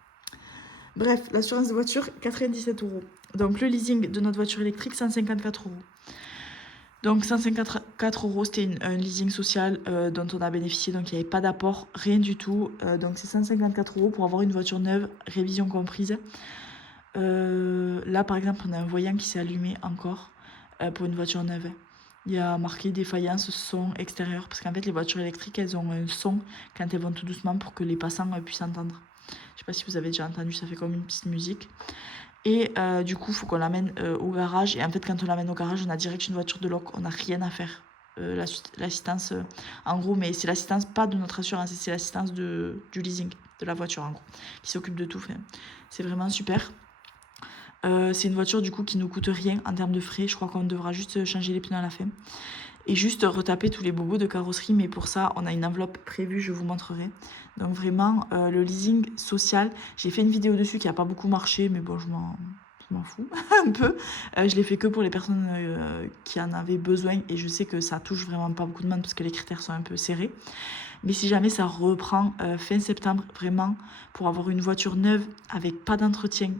Bref, l'assurance de voiture, 97 €. Donc le leasing de notre voiture électrique, 154 euros. Donc 154 euros, c'était un leasing social dont on a bénéficié, donc il n'y avait pas d'apport, rien du tout. Donc c'est 154 euros pour avoir une voiture neuve, révision comprise. Là par exemple, on a un voyant qui s'est allumé encore pour une voiture neuve. Il y a marqué défaillance son extérieur, parce qu'en fait les voitures électriques, elles ont un son quand elles vont tout doucement pour que les passants puissent entendre. Je sais pas si vous avez déjà entendu, ça fait comme une petite musique. Et du coup, il faut qu'on l'amène au garage. Et en fait, quand on l'amène au garage, on a direct une voiture de loc. On n'a rien à faire. L'assistance, en gros, mais c'est l'assistance pas de notre assurance, c'est l'assistance du leasing de la voiture, en gros, qui s'occupe de tout. Enfin, c'est vraiment super. C'est une voiture, du coup, qui nous coûte rien en termes de frais. Je crois qu'on devra juste changer les pneus à la fin. Et juste retaper tous les bobos de carrosserie. Mais pour ça, on a une enveloppe prévue, je vous montrerai. Donc vraiment, le leasing social, j'ai fait une vidéo dessus qui n'a pas beaucoup marché, mais bon, je m'en fous un peu. Je l'ai fait que pour les personnes qui en avaient besoin, et je sais que ça touche vraiment pas beaucoup de monde parce que les critères sont un peu serrés. Mais si jamais ça reprend fin septembre, vraiment, pour avoir une voiture neuve avec pas d'entretien,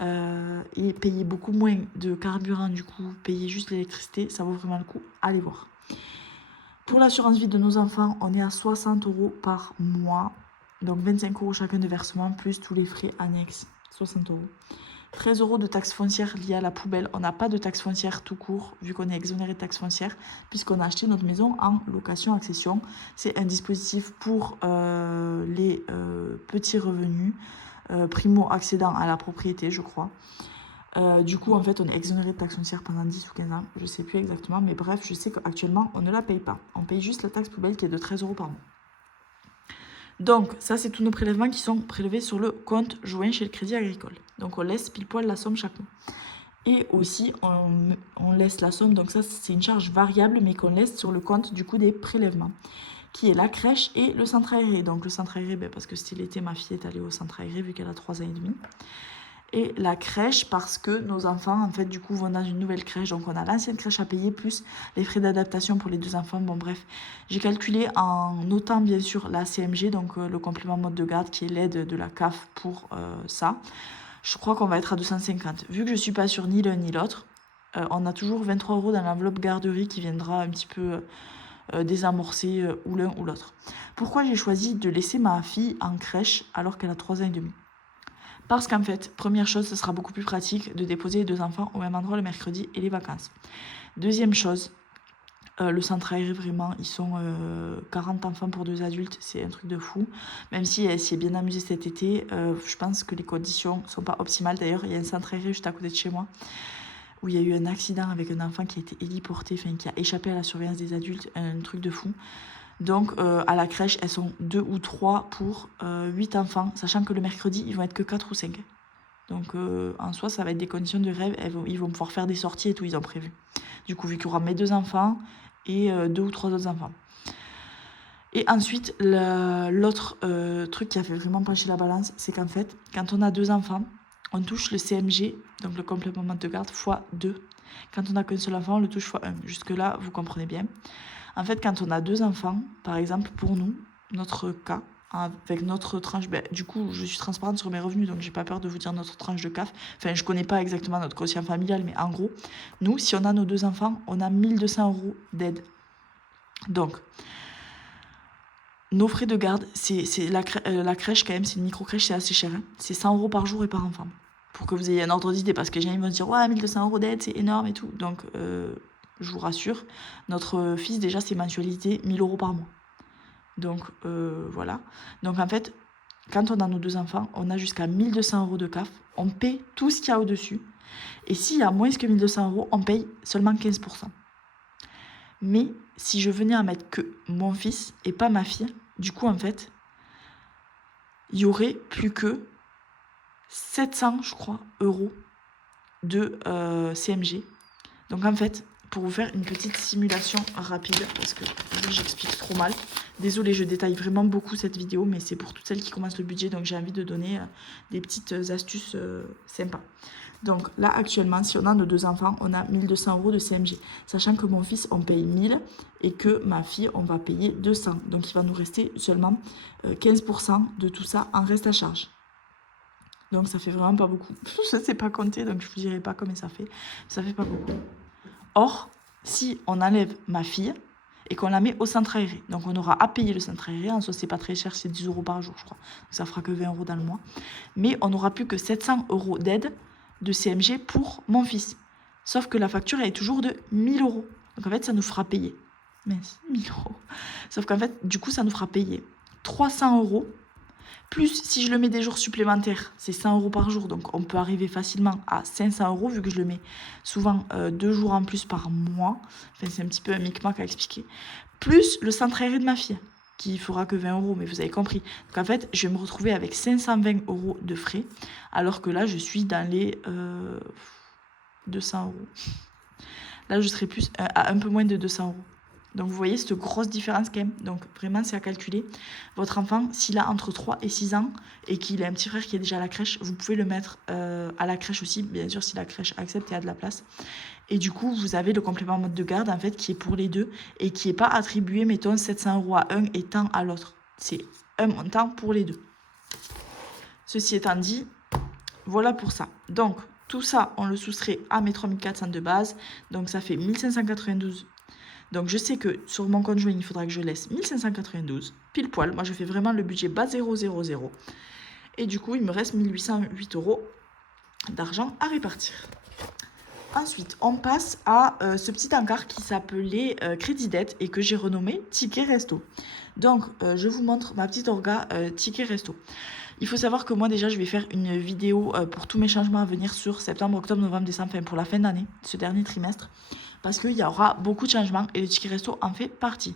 et payer beaucoup moins de carburant, du coup, payer juste l'électricité, ça vaut vraiment le coup. Allez voir. Pour l'assurance vie de nos enfants, on est à 60 euros par mois. Donc 25 euros chacun de versement, plus tous les frais annexes. 60 euros. 13 euros de taxes foncières liées à la poubelle. On n'a pas de taxes foncières tout court, vu qu'on est exonéré de taxes foncières, puisqu'on a acheté notre maison en location-accession. C'est un dispositif pour les petits revenus, primo-accédant à la propriété, je crois. Du coup, en fait, on est exonéré de taxes foncières pendant 10 ou 15 ans. Je ne sais plus exactement, mais bref, je sais qu'actuellement, on ne la paye pas. On paye juste la taxe poubelle qui est de 13 euros par mois. Donc, ça, c'est tous nos prélèvements qui sont prélevés sur le compte joint chez le Crédit Agricole. Donc, on laisse pile poil la somme chaque mois. Et aussi, on laisse la somme, donc ça, c'est une charge variable, mais qu'on laisse sur le compte, du coup, des prélèvements, qui est la crèche et le centre aéré. Donc, le centre aéré, parce que c'était l'été, ma fille est allée au centre aéré, vu qu'elle a 3 ans et demi. Et la crèche, parce que nos enfants, en fait, du coup, vont dans une nouvelle crèche. Donc, on a l'ancienne crèche à payer, plus les frais d'adaptation pour les 2 enfants. Bon, bref, j'ai calculé en notant, bien sûr, la CMG, donc le complément mode de garde, qui est l'aide de la CAF pour ça. Je crois qu'on va être à 250. Vu que je ne suis pas sûre ni l'un ni l'autre, on a toujours 23 euros dans l'enveloppe garderie qui viendra un petit peu désamorcer ou l'un ou l'autre. Pourquoi j'ai choisi de laisser ma fille en crèche alors qu'elle a 3 ans et demi ? Parce qu'en fait, première chose, ce sera beaucoup plus pratique de déposer les 2 enfants au même endroit le mercredi et les vacances. Deuxième chose, le centre aéré, vraiment, ils sont 40 enfants pour 2 adultes, c'est un truc de fou. Même si elle s'est bien amusée cet été, je pense que les conditions ne sont pas optimales. D'ailleurs, il y a un centre aéré juste à côté de chez moi, où il y a eu un accident avec un enfant qui a été héliporté, enfin qui a échappé à la surveillance des adultes, un truc de fou. Donc, à la crèche, elles sont 2 ou 3 pour 8 enfants, sachant que le mercredi, ils vont être que 4 ou 5. Donc, en soi, ça va être des conditions de rêve. Ils vont pouvoir faire des sorties et tout, ils ont prévu. Du coup, vu qu'il y aura mes 2 enfants et 2 ou 3 autres enfants. Et ensuite, l'autre truc qui a fait vraiment pencher la balance, c'est qu'en fait, quand on a 2 enfants, on touche le CMG, donc le complément de garde, fois 2. Quand on n'a qu'un seul enfant, on le touche fois 1. Jusque-là, vous comprenez bien. En fait, quand on a 2 enfants, par exemple, pour nous, notre cas, avec notre tranche, du coup, je suis transparente sur mes revenus, donc j'ai pas peur de vous dire notre tranche de CAF. Enfin, je connais pas exactement notre quotient familial, mais en gros, nous, si on a nos 2 enfants, on a 1200 euros d'aide. Donc, nos frais de garde, c'est la crèche quand même, c'est une micro-crèche, c'est assez cher. Hein. C'est 100 euros par jour et par enfant. Pour que vous ayez un ordre d'idée, parce que j'ai envie de me dire, ouais, 1200 euros d'aide, c'est énorme et tout. Donc, je vous rassure, notre fils, déjà, ses mensualités, 1000 euros par mois. Donc, voilà. Donc, en fait, quand on a nos 2 enfants, on a jusqu'à 1200 euros de CAF. On paie tout ce qu'il y a au-dessus. Et s'il y a moins que 1200 euros, on paye seulement 15%. Mais si je venais à mettre que mon fils et pas ma fille, du coup, en fait, il y aurait plus que 700, je crois, euros de CMG. Donc, en fait, pour vous faire une petite simulation rapide, parce que j'explique trop mal. Désolée, je détaille vraiment beaucoup cette vidéo, mais c'est pour toutes celles qui commencent le budget, donc j'ai envie de donner des petites astuces sympas. Donc là, actuellement, si on a nos 2 enfants, on a 1200 euros de CMG. Sachant que mon fils, on paye 1000 et que ma fille, on va payer 200. Donc il va nous rester seulement 15% de tout ça en reste à charge. Donc ça fait vraiment pas beaucoup. Je ne sais pas compter, donc je ne vous dirai pas combien ça fait. Ça fait pas beaucoup. Or, si on enlève ma fille et qu'on la met au centre aéré, donc on aura à payer le centre aéré, en soi c'est pas très cher, c'est 10 € par jour je crois, donc ça fera que 20 € dans le mois, mais on n'aura plus que 700 € d'aide de CMG pour mon fils. Sauf que la facture elle est toujours de 1000 €. Donc en fait ça nous fera payer, mais 1000 €. Sauf qu'en fait du coup ça nous fera payer 300 €. Plus, si je le mets des jours supplémentaires, c'est 100 € par jour. Donc, on peut arriver facilement à 500 € vu que je le mets souvent 2 jours en plus par mois. Enfin, c'est un petit peu un micmac à expliquer. Plus le centre aéré de ma fille, qui fera que 20 €, mais vous avez compris. Donc, en fait, je vais me retrouver avec 520 € de frais, alors que là, je suis dans les 200 €. Là, je serai plus à un peu moins de 200 €. Donc, vous voyez cette grosse différence quand même. Donc, vraiment, c'est à calculer. Votre enfant, s'il a entre 3 et 6 ans et qu'il a un petit frère qui est déjà à la crèche, vous pouvez le mettre à la crèche aussi, bien sûr, si la crèche accepte et a de la place. Et du coup, vous avez le complément mode de garde, en fait, qui est pour les deux et qui n'est pas attribué, mettons, 700 € à un et tant à l'autre. C'est un montant pour les deux. Ceci étant dit, voilà pour ça. Donc, tout ça, on le soustrait à mes 3400 de base. Donc, ça fait 1592. Donc, je sais que sur mon compte joint, il faudra que je laisse 1592, pile poil. Moi, je fais vraiment le budget bas 000. Et du coup, il me reste 1808 € d'argent à répartir. Ensuite, on passe à ce petit encart qui s'appelait Crédit Dette et que j'ai renommé Ticket Resto. Donc, je vous montre ma petite orga Ticket Resto. Il faut savoir que moi, déjà, je vais faire une vidéo pour tous mes changements à venir sur septembre, octobre, novembre, décembre, enfin pour la fin d'année, ce dernier trimestre. Parce qu'il y aura beaucoup de changements et le ticket resto en fait partie.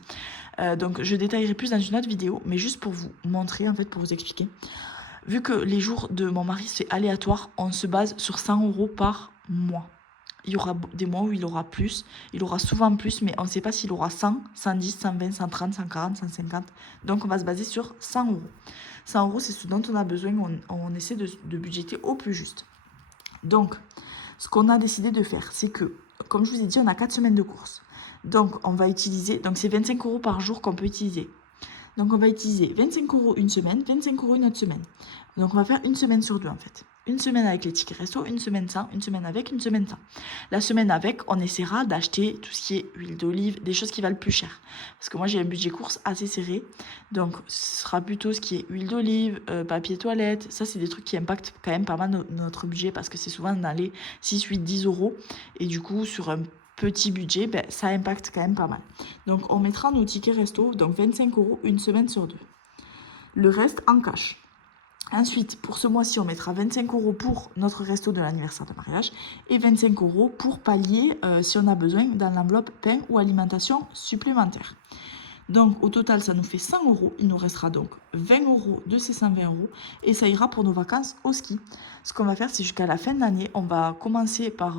Donc je détaillerai plus dans une autre vidéo, mais juste pour vous montrer, en fait, pour vous expliquer. Vu que les jours de mon mari c'est aléatoire, on se base sur 100 € par mois. Il y aura des mois où il aura plus, il aura souvent plus, mais on ne sait pas s'il aura 100, 110, 120, 130, 140, 150. Donc on va se baser sur 100 €. 100 € c'est ce dont on a besoin, on essaie de budgéter au plus juste. Donc, ce qu'on a décidé de faire, c'est que, comme je vous ai dit, on a 4 semaines de courses. Donc, on va utiliser, donc c'est 25 € par jour qu'on peut utiliser. Donc, on va utiliser 25 € une semaine, 25 € une autre semaine. Donc, on va faire une semaine sur deux, en fait. Une semaine avec les tickets resto, une semaine sans, une semaine avec, une semaine sans. La semaine avec, on essaiera d'acheter tout ce qui est huile d'olive, des choses qui valent plus cher. Parce que moi, j'ai un budget course assez serré. Donc, ce sera plutôt ce qui est huile d'olive, papier toilette. Ça, c'est des trucs qui impactent quand même pas mal notre budget parce que c'est souvent dans les 6, 8, 10 €. Et du coup, sur un petit budget, ben, ça impacte quand même pas mal. Donc, on mettra nos tickets resto, donc 25 € une semaine sur deux. Le reste en cash. Ensuite, pour ce mois-ci, on mettra 25 € pour notre resto de l'anniversaire de mariage et 25 € pour pallier si on a besoin dans l'enveloppe pain ou alimentation supplémentaire. Donc, au total, ça nous fait 100 €. Il nous restera donc 20 € de ces 120 € et ça ira pour nos vacances au ski. Ce qu'on va faire, c'est jusqu'à la fin de l'année, on va commencer par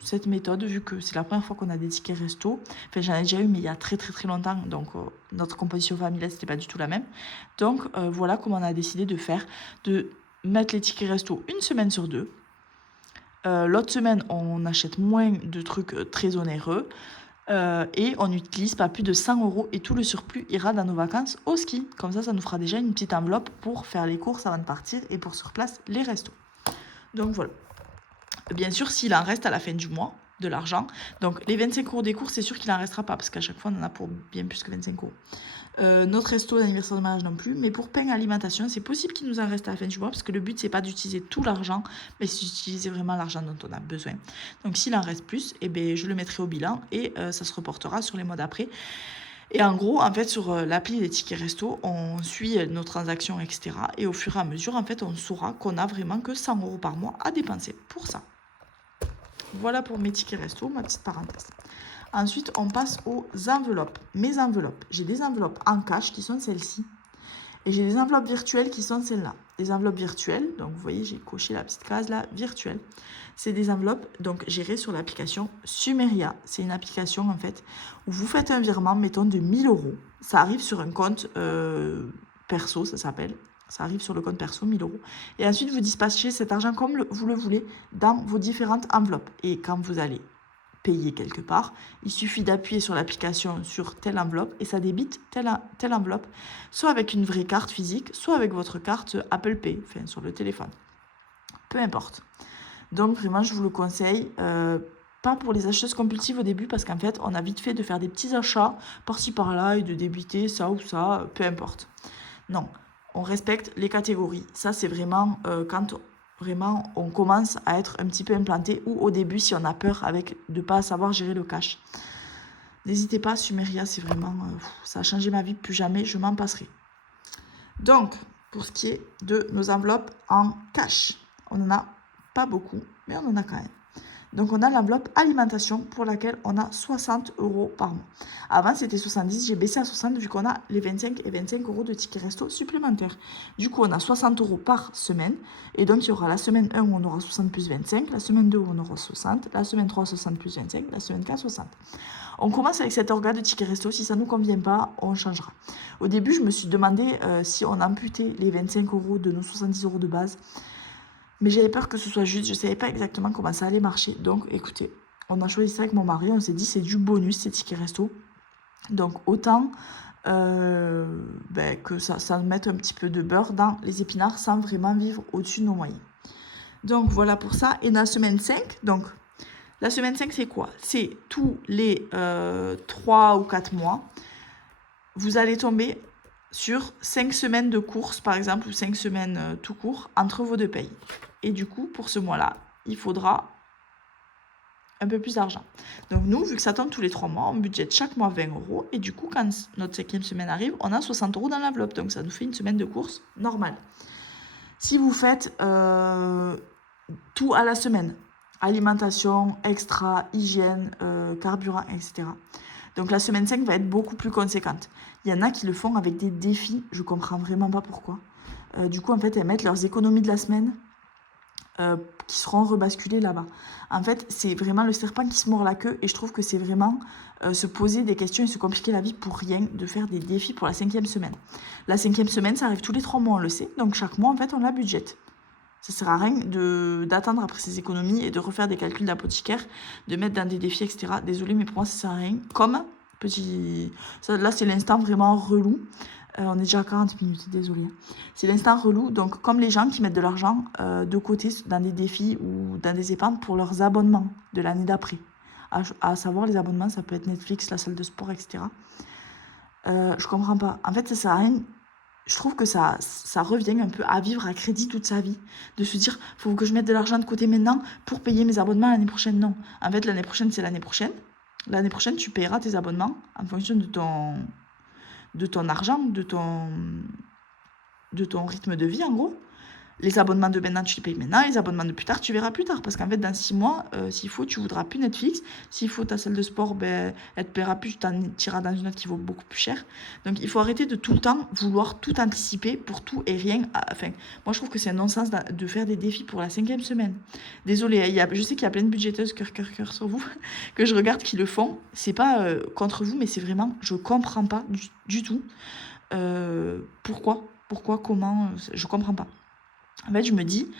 cette méthode vu que c'est la première fois qu'on a des tickets resto. Enfin, j'en ai déjà eu, mais il y a très très très longtemps, donc notre composition familiale, c'était pas du tout la même. Donc, voilà comment on a décidé de faire, de mettre les tickets resto une semaine sur deux. L'autre semaine, on achète moins de trucs très onéreux. Et on n'utilise pas plus de 100 € et tout le surplus ira dans nos vacances au ski. Comme ça nous fera déjà une petite enveloppe pour faire les courses avant de partir et pour sur place les restos. Donc voilà. Bien sûr, s'il en reste à la fin du mois de l'argent, donc les 25 € des courses, c'est sûr qu'il n'en restera pas parce qu'à chaque fois on en a pour bien plus que 25 €. Notre resto d'anniversaire de mariage non plus, mais pour pain alimentation, c'est possible qu'il nous en reste à la fin du mois parce que le but c'est pas d'utiliser tout l'argent, mais c'est d'utiliser vraiment l'argent dont on a besoin. Donc s'il en reste plus, eh ben, je le mettrai au bilan et ça se reportera sur les mois d'après. Et en gros, en fait, sur l'appli des tickets resto, on suit nos transactions, etc. Et au fur et à mesure, en fait, on saura qu'on a vraiment que 100 € par mois à dépenser pour ça. Voilà pour mes tickets resto, ma petite parenthèse. Ensuite, on passe aux enveloppes. Mes enveloppes. J'ai des enveloppes en cash qui sont celles-ci. Et j'ai des enveloppes virtuelles qui sont celles-là. Des enveloppes virtuelles, donc vous voyez, j'ai coché la petite case là, virtuelle. C'est des enveloppes donc gérées sur l'application Sumeria. C'est une application en fait où vous faites un virement, mettons, de 1000 €. Ça arrive sur un compte perso, ça s'appelle. Ça arrive sur le compte perso, 1000 €. Et ensuite, vous dispatchez cet argent comme vous le voulez dans vos différentes enveloppes. Et quand vous allez payer quelque part, il suffit d'appuyer sur l'application sur telle enveloppe et ça débite telle enveloppe, soit avec une vraie carte physique, soit avec votre carte Apple Pay, enfin sur le téléphone. peu importe. Donc vraiment, je vous le conseille. Pas pour les acheteuses compulsives au début, parce qu'en fait, on a vite fait de faire des petits achats par-ci par-là et de débiter ça ou ça, peu importe. Non, on respecte les catégories. Ça, c'est vraiment quand vraiment on commence à être un petit peu implanté ou au début, si on a peur de ne pas savoir gérer le cash. N'hésitez pas, Sumeria, c'est vraiment... ça a changé ma vie, plus jamais je m'en passerai. Donc, pour ce qui est de nos enveloppes en cash, on n'en a pas beaucoup, mais on en a quand même. Donc, on a l'enveloppe alimentation pour laquelle on a 60 € par mois. Avant, c'était 70, j'ai baissé à 60 vu qu'on a les 25 et 25 € de tickets resto supplémentaires. Du coup, on a 60 € par semaine. Et donc, il y aura la semaine 1 où on aura 60 plus 25, la semaine 2 où on aura 60, la semaine 3, 60 plus 25, la semaine 4, 60. On commence avec cet orga de tickets resto. Si ça ne nous convient pas, on changera. Au début, je me suis demandé si on amputait les 25 € de nos 70 € de base. Mais j'avais peur que ce soit juste, je ne savais pas exactement comment ça allait marcher. Donc écoutez, on a choisi ça avec mon mari, on s'est dit c'est du bonus ces tickets resto. Donc autant que ça nous mette un petit peu de beurre dans les épinards sans vraiment vivre au-dessus de nos moyens. Donc voilà pour ça. Et la semaine 5, donc la semaine 5 c'est quoi? C'est tous les 3 ou 4 mois, vous allez tomber sur 5 semaines de courses, par exemple, ou 5 semaines tout court, entre vos deux payes. Et du coup, pour ce mois-là, il faudra un peu plus d'argent. Donc nous, vu que ça tombe tous les 3 mois, on budgète chaque mois 20 €. Et du coup, quand notre 5e semaine arrive, on a 60 € dans l'enveloppe. Donc ça nous fait une semaine de courses normale. Si vous faites tout à la semaine, alimentation, extra, hygiène, carburant, etc., donc la semaine 5 va être beaucoup plus conséquente. Il y en a qui le font avec des défis, je comprends vraiment pas pourquoi. Du coup, en fait, elles mettent leurs économies de la semaine qui seront rebasculées là-bas. En fait, c'est vraiment le serpent qui se mord la queue et je trouve que c'est vraiment se poser des questions et se compliquer la vie pour rien, de faire des défis pour la 5e semaine. La 5e semaine, ça arrive tous les 3 mois, on le sait. Donc chaque mois, en fait, on la budgète. Ça ne sert à rien d'attendre après ses économies et de refaire des calculs d'apothicaire, de mettre dans des défis, etc. Désolée, mais pour moi, ça ne sert à rien. Comme petit... là, c'est l'instant vraiment relou. On est déjà à 40 minutes, désolée. C'est l'instant relou. Donc, comme les gens qui mettent de l'argent de côté dans des défis ou dans des épargnes pour leurs abonnements de l'année d'après. À savoir, les abonnements, ça peut être Netflix, la salle de sport, etc. Je comprends pas. En fait, ça sert à rien. Je trouve que ça revient un peu à vivre à crédit toute sa vie. De se dire, il faut que je mette de l'argent de côté maintenant pour payer mes abonnements l'année prochaine. Non. En fait, l'année prochaine, c'est l'année prochaine. L'année prochaine, tu payeras tes abonnements en fonction de ton argent, de ton rythme de vie, en gros. Les abonnements de maintenant, tu les payes maintenant. Les abonnements de plus tard, tu verras plus tard. Parce qu'en fait, dans 6 mois, s'il faut, tu voudras plus Netflix. S'il faut ta salle de sport, elle te paiera plus. Tu t'en tireras dans une autre qui vaut beaucoup plus cher. Donc, il faut arrêter de tout le temps vouloir tout anticiper pour tout et rien. Enfin, moi, je trouve que c'est un non-sens de faire des défis pour la 5e semaine. Désolée, je sais qu'il y a plein de budgéteuses, cœur sur vous, que je regarde qui le font. C'est pas contre vous, mais c'est vraiment, je comprends pas du tout. Pourquoi, comment, je comprends pas. En fait, je me dis,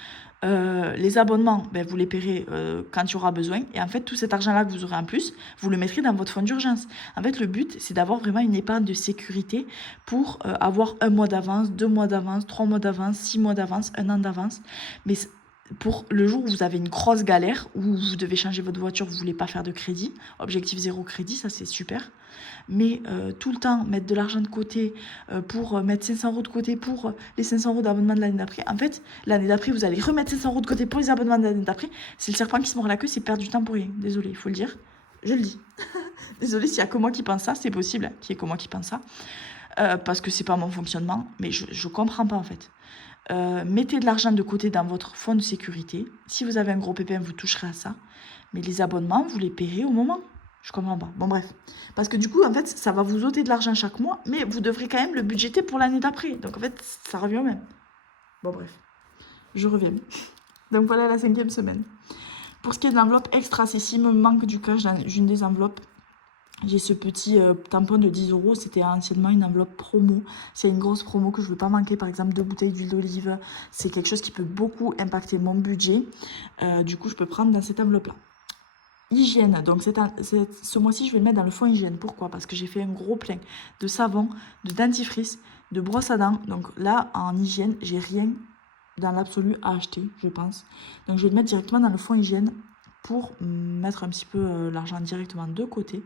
les abonnements, vous les paierez quand il y aura besoin. Et en fait, tout cet argent-là que vous aurez en plus, vous le mettrez dans votre fonds d'urgence. En fait, le but, c'est d'avoir vraiment une épargne de sécurité pour avoir 1 mois d'avance, 2 mois d'avance, 3 mois d'avance, 6 mois d'avance, 1 an d'avance. Mais pour le jour où vous avez une grosse galère, où vous devez changer votre voiture, vous ne voulez pas faire de crédit, objectif 0 crédit, ça c'est super. Mais tout le temps, mettre de l'argent de côté pour mettre 500 € de côté pour les 500 € d'abonnement de l'année d'après. En fait, l'année d'après, vous allez remettre 500 € de côté pour les abonnements de l'année d'après. C'est le serpent qui se mord la queue, c'est perdre du temps pour rien. Désolée, il faut le dire. Je le dis. Désolée s'il y a que moi qui pense ça, c'est possible qu'il y ait que moi qui pense ça. Parce que c'est pas mon fonctionnement, mais je comprends pas en fait. Mettez de l'argent de côté dans votre fonds de sécurité. Si vous avez un gros pépin, vous toucherez à ça. Mais les abonnements, vous les paierez au moment. Je comprends pas. Bon, bref. Parce que du coup, en fait, ça va vous ôter de l'argent chaque mois, mais vous devrez quand même le budgéter pour l'année d'après. Donc, en fait, ça revient au même. Bon, bref. Je reviens. Donc, voilà la 5e semaine. Pour ce qui est de l'enveloppe extra, c'est s'il me manque du cash dans une des enveloppes. J'ai ce petit tampon de 10 €. C'était anciennement une enveloppe promo. C'est une grosse promo que je ne veux pas manquer. Par exemple, 2 bouteilles d'huile d'olive. C'est quelque chose qui peut beaucoup impacter mon budget. Du coup, je peux prendre dans cette enveloppe-là. Hygiène. Donc, ce mois-ci, je vais le mettre dans le fonds hygiène. Pourquoi? Parce que j'ai fait un gros plein de savon, de dentifrice, de brosse à dents. Donc là, en hygiène, j'ai rien dans l'absolu à acheter, je pense. Donc je vais le mettre directement dans le fonds hygiène pour mettre un petit peu l'argent directement de côté.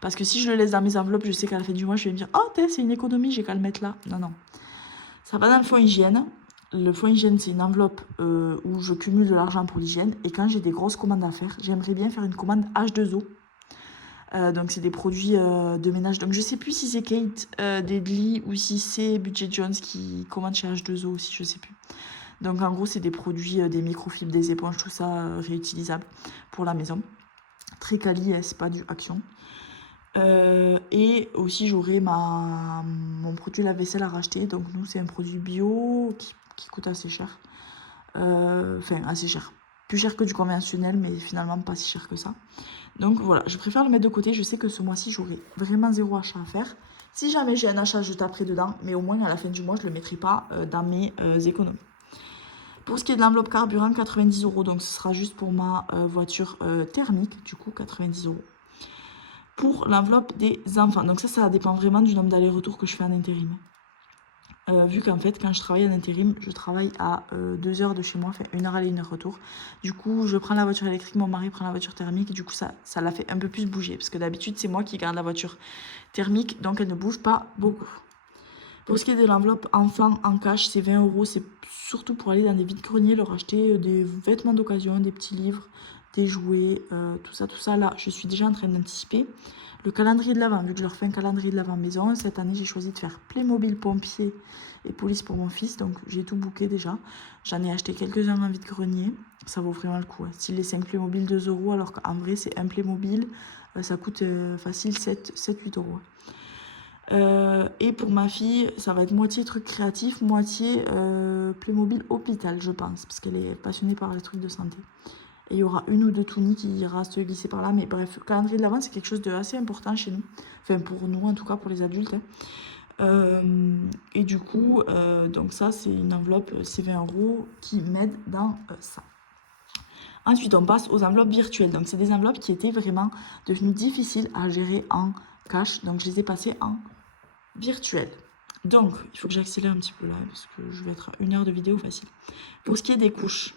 Parce que si je le laisse dans mes enveloppes, je sais qu'à la fin du mois, je vais me dire « Oh, c'est une économie, j'ai qu'à le mettre là. » Non, non. Ça va dans le fonds hygiène. Le fonds hygiène, c'est une enveloppe où je cumule de l'argent pour l'hygiène. Et quand j'ai des grosses commandes à faire, j'aimerais bien faire une commande H2O. Donc c'est des produits de ménage. Donc je sais plus si c'est Kate Deadly ou si c'est Budget Jones qui commande chez H2O aussi, je sais plus. Donc en gros c'est des produits, des microfibres, des éponges, tout ça réutilisable pour la maison. Très quali, c'est pas du Action. Et aussi j'aurai mon produit lave-vaisselle à racheter. Donc nous c'est un produit bio qui coûte assez cher. Enfin assez cher. Plus cher que du conventionnel, mais finalement pas si cher que ça. Donc voilà, je préfère le mettre de côté. Je sais que ce mois-ci, j'aurai vraiment 0 achat à faire. Si jamais j'ai un achat, je taperai dedans. Mais au moins, à la fin du mois, je ne le mettrai pas dans mes économies. Pour ce qui est de l'enveloppe carburant, 90 €. Donc ce sera juste pour ma voiture thermique. Du coup, 90 €. Pour l'enveloppe des enfants. Donc ça dépend vraiment du nombre d'allers-retours que je fais en intérim. Vu qu'en fait, quand je travaille en intérim, je travaille à 2 heures de chez moi, enfin 1 heure aller, 1 heure retour. Du coup, je prends la voiture électrique, mon mari prend la voiture thermique. Du coup, ça l'a fait un peu plus bouger. Parce que d'habitude, c'est moi qui garde la voiture thermique, donc elle ne bouge pas beaucoup. Pour ce qui est de l'enveloppe enfant en cash, c'est 20 €. C'est surtout pour aller dans des vides-greniers, leur acheter des vêtements d'occasion, des petits livres, des jouets, tout ça. Là, je suis déjà en train d'anticiper. Le calendrier de l'Avent, vu que je leur fais un calendrier de l'Avent maison, cette année j'ai choisi de faire Playmobil, pompier et police pour mon fils, donc j'ai tout booké déjà. J'en ai acheté quelques-uns en vide-grenier, ça vaut vraiment le coup. Si les 5 Playmobil 2 €, alors qu'en vrai c'est un Playmobil, ça coûte facile 7-8 €. Et pour ma fille, ça va être moitié truc créatif, moitié Playmobil hôpital, je pense, parce qu'elle est passionnée par les trucs de santé. Et il y aura 1 ou 2 Toonie qui ira se glisser par là. Mais bref, le calendrier de l'Avent, c'est quelque chose de assez important chez nous. Enfin, pour nous, en tout cas, pour les adultes. Et du coup, donc ça, c'est une enveloppe, c'est 20 € qui m'aide dans ça. Ensuite, on passe aux enveloppes virtuelles. Donc, c'est des enveloppes qui étaient vraiment devenues difficiles à gérer en cash. Donc, je les ai passées en virtuel. Donc, il faut que j'accélère un petit peu là, parce que je vais être à 1 heure de vidéo facile. Pour ce qui est des couches,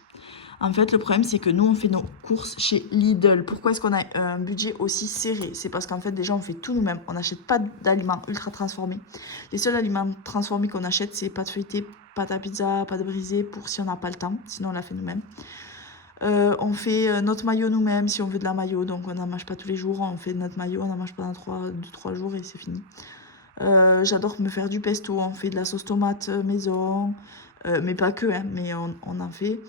en fait, le problème, c'est que nous, on fait nos courses chez Lidl. Pourquoi est-ce qu'on a un budget aussi serré? C'est parce qu'en fait, déjà, on fait tout nous-mêmes. On n'achète pas d'aliments ultra transformés. Les seuls aliments transformés qu'on achète, c'est pâte feuilletée, pâte à pizza, pâte brisée, pour si on n'a pas le temps. Sinon, on la fait nous-mêmes. On fait notre maillot nous-mêmes, si on veut de la maillot. Donc, on n'en mange pas tous les jours. On fait notre maillot, on en mange pendant 2-3 jours et c'est fini. J'adore me faire du pesto. On fait de la sauce tomate maison. Mais pas que, hein, mais on en fait.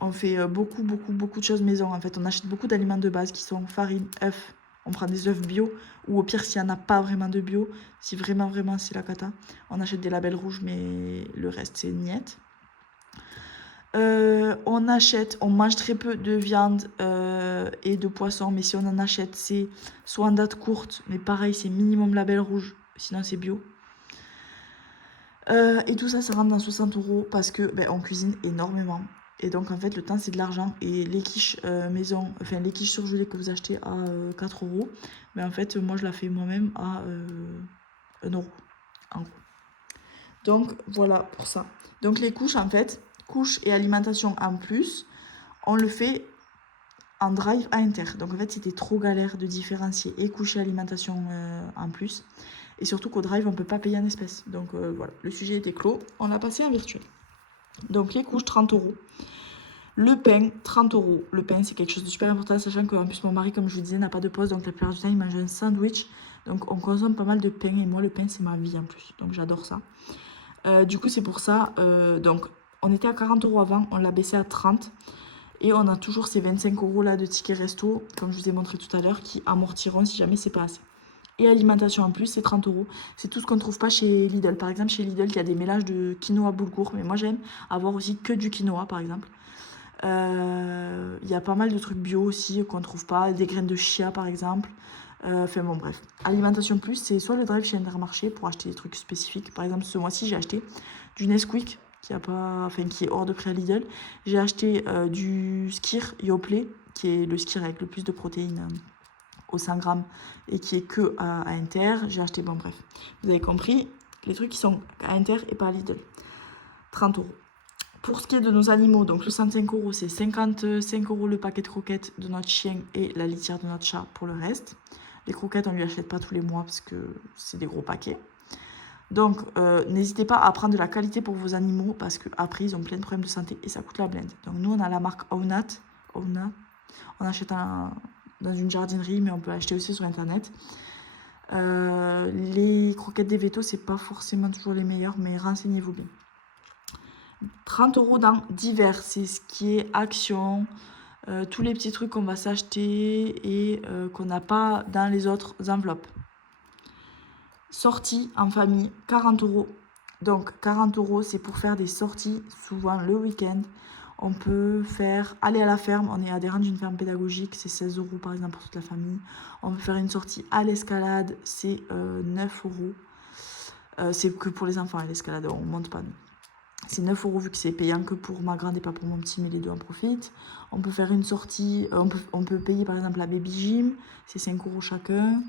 On fait beaucoup de choses maison. En fait, on achète beaucoup d'aliments de base qui sont farine, œufs. On prend des œufs bio. Ou au pire, s'il n'y en a pas vraiment de bio, si vraiment c'est la cata, on achète des labels rouges, mais le reste, c'est niette. On mange très peu de viande et de poisson. Mais si on en achète, c'est soit en date courte, mais pareil, c'est minimum label rouge. Sinon, c'est bio. Et tout ça, ça rentre dans 60 € parce que on cuisine énormément. Et donc, en fait, le temps, c'est de l'argent. Et les quiches maison, enfin, les quiches surgelées que vous achetez à 4 €, mais en fait, moi, je la fais moi-même à 1 €, en gros. Donc, voilà pour ça. Donc, les couches, en fait, couches et alimentation en plus, on le fait en drive à inter. Donc, en fait, c'était trop galère de différencier et couches et alimentation en plus. Et surtout qu'au drive, on ne peut pas payer en espèces. Donc, voilà, le sujet était clos. On l'a passé en virtuel. Donc, les couches, 30 €. Le pain, 30 €. Le pain, c'est quelque chose de super important, sachant qu'en plus, mon mari, comme je vous disais, n'a pas de pause. Donc, la plupart du temps, il mange un sandwich. Donc, on consomme pas mal de pain. Et moi, le pain, c'est ma vie en plus. Donc, j'adore ça. Du coup, c'est pour ça. Donc, on était à 40 € avant. On l'a baissé à 30 €. Et on a toujours ces 25 € là de tickets resto, comme je vous ai montré tout à l'heure, qui amortiront si jamais c'est pas assez. Et alimentation en plus, c'est 30 €. C'est tout ce qu'on ne trouve pas chez Lidl. Par exemple, chez Lidl, il y a des mélanges de quinoa boulgour. Mais moi, j'aime avoir aussi que du quinoa, par exemple. Il y a pas mal de trucs bio aussi qu'on ne trouve pas. Des graines de chia, par exemple. Enfin bon, bref. Alimentation plus, c'est soit le drive chez Intermarché pour acheter des trucs spécifiques. Par exemple, ce mois-ci, j'ai acheté du Nesquik qui est hors de prix à Lidl. J'ai acheté du Skyr Yoplait, qui est le Skyr avec le plus de protéines au 100 grammes et qui est que à Inter. J'ai acheté, bon bref, vous avez compris, les trucs qui sont à Inter et pas à Lidl. 30 €. Pour ce qui est de nos animaux, donc 65 €, c'est 55 € le paquet de croquettes de notre chien et la litière de notre chat pour le reste. Les croquettes, on ne lui achète pas tous les mois parce que c'est des gros paquets. Donc, n'hésitez pas à prendre de la qualité pour vos animaux parce qu'après, ils ont plein de problèmes de santé et ça coûte la blinde. Donc, nous, on a la marque Ownat. On achète dans une jardinerie, mais on peut acheter aussi sur Internet. Les croquettes des vétos, c'est pas forcément toujours les meilleures, mais renseignez-vous bien. 30 € dans divers, c'est ce qui est action, tous les petits trucs qu'on va s'acheter et qu'on n'a pas dans les autres enveloppes. Sortie en famille, 40 €. Donc 40 € c'est pour faire des sorties, souvent le week-end. On peut faire aller à la ferme, on est adhérent d'une ferme pédagogique, c'est 16 € par exemple pour toute la famille. On peut faire une sortie à l'escalade, c'est 9 €. C'est que pour les enfants à l'escalade, on ne monte pas nous. C'est 9 € vu que c'est payant que pour ma grande et pas pour mon petit, mais les deux en profitent. On peut faire une sortie, on peut payer par exemple la baby gym, c'est 5 € chacun.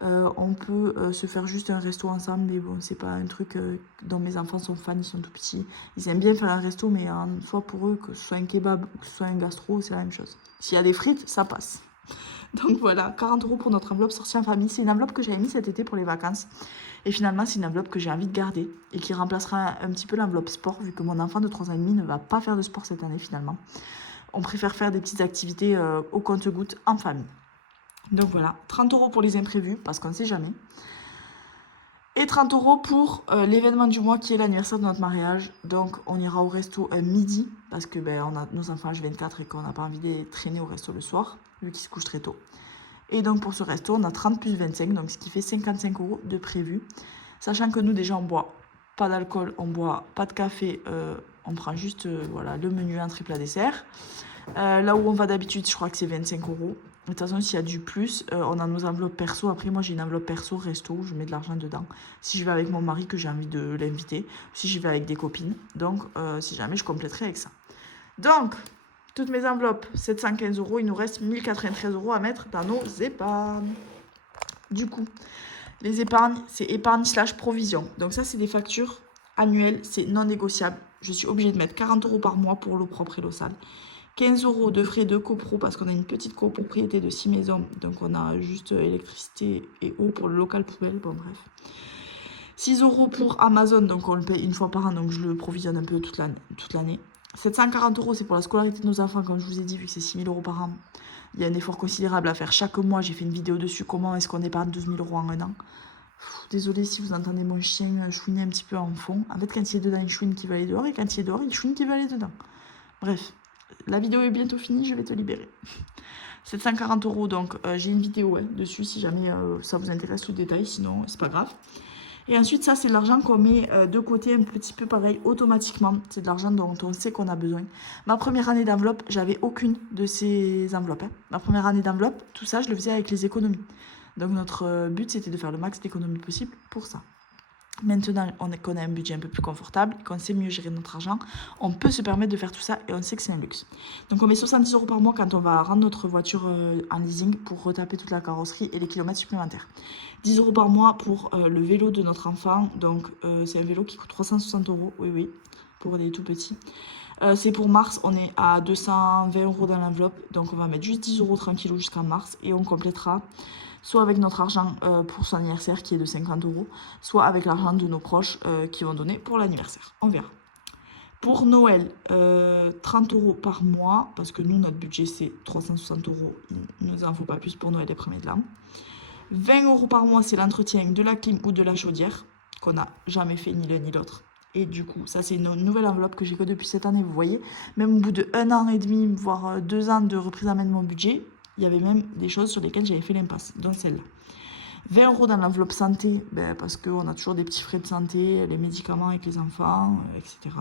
On peut se faire juste un resto ensemble, mais bon, c'est pas un truc dont mes enfants sont fans, ils sont tout petits. Ils aiment bien faire un resto, mais soit pour eux, que ce soit un kebab ou que ce soit un gastro, c'est la même chose. S'il y a des frites, ça passe. Donc voilà, 40 € pour notre enveloppe sortie en famille. C'est une enveloppe que j'avais mis cet été pour les vacances. Et finalement, c'est une enveloppe que j'ai envie de garder et qui remplacera un petit peu l'enveloppe sport, vu que mon enfant de 3 ans et demi ne va pas faire de sport cette année finalement. On préfère faire des petites activités au compte-gouttes en famille. Donc voilà, 30 € pour les imprévus, parce qu'on ne sait jamais. Et 30 € pour l'événement du mois qui est l'anniversaire de notre mariage. Donc on ira au resto midi, parce que on a nos enfants H24 et qu'on n'a pas envie de les traîner au resto le soir, vu qu'ils se couchent très tôt. Et donc pour ce resto, on a 30 plus 25, donc ce qui fait 55 € de prévu. Sachant que nous déjà on boit pas d'alcool, on boit pas de café, on prend juste voilà, le menu entrée plat dessert. Là où on va d'habitude, je crois que c'est 25 €. De toute façon, s'il y a du plus, on a nos enveloppes perso. Après, moi, j'ai une enveloppe perso resto, je mets de l'argent dedans. Si je vais avec mon mari, que j'ai envie de l'inviter, si je vais avec des copines. Donc, si jamais, je compléterai avec ça. Donc, toutes mes enveloppes, 715 €. Il nous reste 1093 € à mettre dans nos épargnes. Du coup, les épargnes, c'est épargne / provision. Donc ça, c'est des factures annuelles, c'est non négociable. Je suis obligée de mettre 40 € par mois pour l'eau propre et l'eau sale. 15 € de frais de copro parce qu'on a une petite copropriété de 6 maisons. Donc on a juste électricité et eau pour le local poubelle. Bon bref. 6 € pour Amazon, donc on le paye une fois par an, donc je le provisionne un peu toute l'année. 740 € c'est pour la scolarité de nos enfants, comme je vous ai dit, vu que c'est 6 000 € par an. Il y a un effort considérable à faire chaque mois. J'ai fait une vidéo dessus, comment est-ce qu'on épargne 12 000 € en un an. Désolée si vous entendez mon chien chouiner un petit peu en fond. En fait, quand il est dedans, il chouine qui va aller dehors, et quand il est dehors, il chouine qui va aller dedans. Bref. La vidéo est bientôt finie, je vais te libérer. 740 €, donc j'ai une vidéo dessus si jamais ça vous intéresse tout le détail, sinon c'est pas grave. Et ensuite, ça c'est de l'argent qu'on met de côté un petit peu pareil, automatiquement. C'est de l'argent dont on sait qu'on a besoin. Ma première année d'enveloppe, j'avais aucune de ces enveloppes. Ma première année d'enveloppe, tout ça, je le faisais avec les économies. Donc notre but, c'était de faire le max d'économies possible pour ça. Maintenant qu'on a un budget un peu plus confortable, qu'on sait mieux gérer notre argent, on peut se permettre de faire tout ça et on sait que c'est un luxe. Donc on met 70 € par mois quand on va rendre notre voiture en leasing pour retaper toute la carrosserie et les kilomètres supplémentaires. 10 € par mois pour le vélo de notre enfant, donc c'est un vélo qui coûte 360 €, oui, pour des tout petits. C'est pour mars, on est à 220 € dans l'enveloppe, donc on va mettre juste 10 € tranquillou jusqu'en mars et on complétera soit avec notre argent pour son anniversaire qui est de 50 €, soit avec l'argent de nos proches qui vont donner pour l'anniversaire. On verra. Pour Noël, 30 € par mois, parce que nous, notre budget, c'est 360 €. Il ne nous en faut pas plus pour Noël et premier de l'an. 20 € par mois, c'est l'entretien de la clim ou de la chaudière, qu'on n'a jamais fait ni l'un ni l'autre. Et du coup, ça, c'est une nouvelle enveloppe que j'ai que depuis cette année, vous voyez. Même au bout de 1 an et demi, voire 2 ans de reprise en main de mon budget, il y avait même des choses sur lesquelles j'avais fait l'impasse, dont celle-là. 20 € dans l'enveloppe santé, parce qu'on a toujours des petits frais de santé, les médicaments avec les enfants, etc.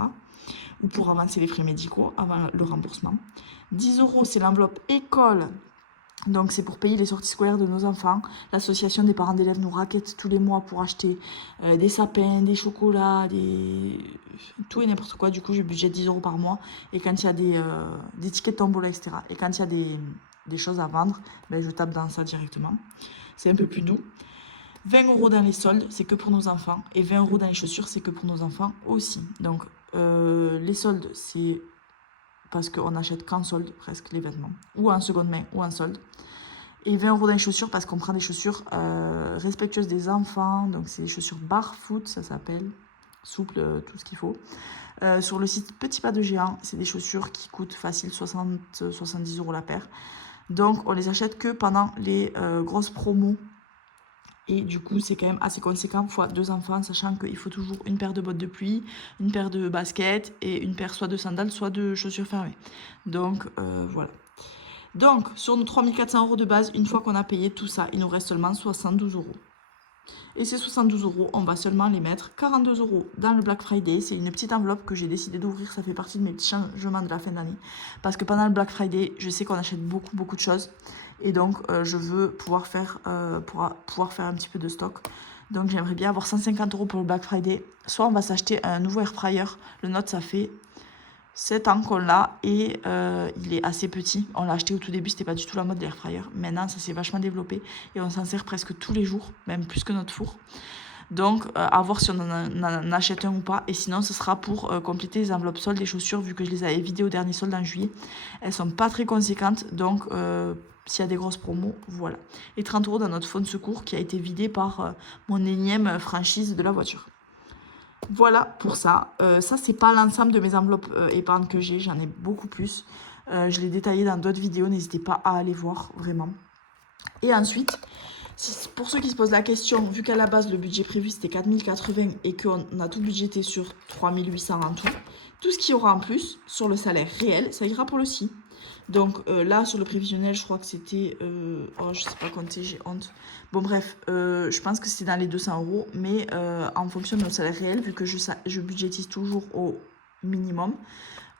Ou pour avancer les frais médicaux avant le remboursement. 10 €, c'est l'enveloppe école. Donc c'est pour payer les sorties scolaires de nos enfants. L'association des parents d'élèves nous raquette tous les mois pour acheter des sapins, des chocolats, tout et n'importe quoi. Du coup, je budgète 10 € par mois. Et quand il y a des tickets de tombola, etc. Et quand il y a des choses à vendre, je tape dans ça directement. C'est un peu plus doux. 20 € dans les soldes, c'est que pour nos enfants. Et 20 € dans les chaussures, c'est que pour nos enfants aussi. Donc Les soldes, c'est parce qu'on n'achète qu'en solde, presque, les vêtements. Ou en seconde main, ou en solde. Et 20 € dans les chaussures, parce qu'on prend des chaussures respectueuses des enfants. Donc, c'est des chaussures barefoot, ça s'appelle. Souple, tout ce qu'il faut. Sur le site Petit Pas de Géant, c'est des chaussures qui coûtent facile 60-70 € la paire. Donc, on les achète que pendant les grosses promos. Et du coup, c'est quand même assez conséquent fois 2 enfants, sachant qu'il faut toujours une paire de bottes de pluie, une paire de baskets et une paire soit de sandales, soit de chaussures fermées. Donc, voilà. Donc, sur nos 3400 € de base, une fois qu'on a payé tout ça, il nous reste seulement 72 €. Et ces 72 €, on va seulement les mettre 42 € dans le Black Friday. C'est une petite enveloppe que j'ai décidé d'ouvrir. Ça fait partie de mes petits changements de la fin d'année. Parce que pendant le Black Friday, je sais qu'on achète beaucoup de choses. Et donc, je veux pouvoir faire un petit peu de stock. Donc, j'aimerais bien avoir 150 € pour le Black Friday. Soit on va s'acheter un nouveau air fryer. Le nôtre, ça fait 7 ans qu'on l'a et il est assez petit. On l'a acheté au tout début, c'était pas du tout la mode de l'air fryer. Maintenant, ça s'est vachement développé et on s'en sert presque tous les jours, même plus que notre four. Donc, à voir si on en achète un ou pas. Et sinon, ce sera pour compléter les enveloppes soldes des chaussures, vu que je les avais vidées au dernier solde en juillet. Elles sont pas très conséquentes, donc s'il y a des grosses promos, voilà. Et 30 € dans notre fonds de secours qui a été vidé par mon énième franchise de la voiture. Voilà pour ça. Ça, c'est pas l'ensemble de mes enveloppes épargne que j'ai. J'en ai beaucoup plus. Je l'ai détaillé dans d'autres vidéos. N'hésitez pas à aller voir, vraiment. Et ensuite, pour ceux qui se posent la question, vu qu'à la base, le budget prévu, c'était 4080 et qu'on a tout budgété sur 3800 en tout ce qu'il y aura en plus sur le salaire réel, ça ira pour le SI. Donc là, sur le prévisionnel, je crois que c'était... oh, je sais pas compter, j'ai honte. Bon, bref, je pense que c'était dans les 200 €. Mais en fonction de notre salaire réel, vu que je budgétise toujours au minimum,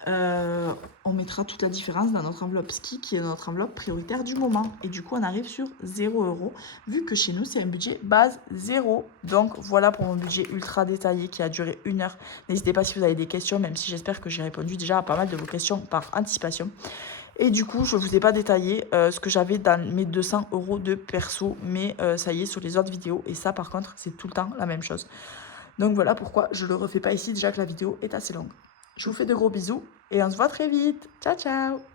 on mettra toute la différence dans notre enveloppe ski, qui est notre enveloppe prioritaire du moment. Et du coup, on arrive sur 0 €, vu que chez nous, c'est un budget base 0. Donc, voilà pour mon budget ultra détaillé qui a duré 1 heure. N'hésitez pas si vous avez des questions, même si j'espère que j'ai répondu déjà à pas mal de vos questions par anticipation. Et du coup, je ne vous ai pas détaillé ce que j'avais dans mes 200 € de perso, mais ça y est, sur les autres vidéos. Et ça, par contre, c'est tout le temps la même chose. Donc voilà pourquoi je ne le refais pas ici, déjà que la vidéo est assez longue. Je vous fais de gros bisous et on se voit très vite. Ciao, ciao!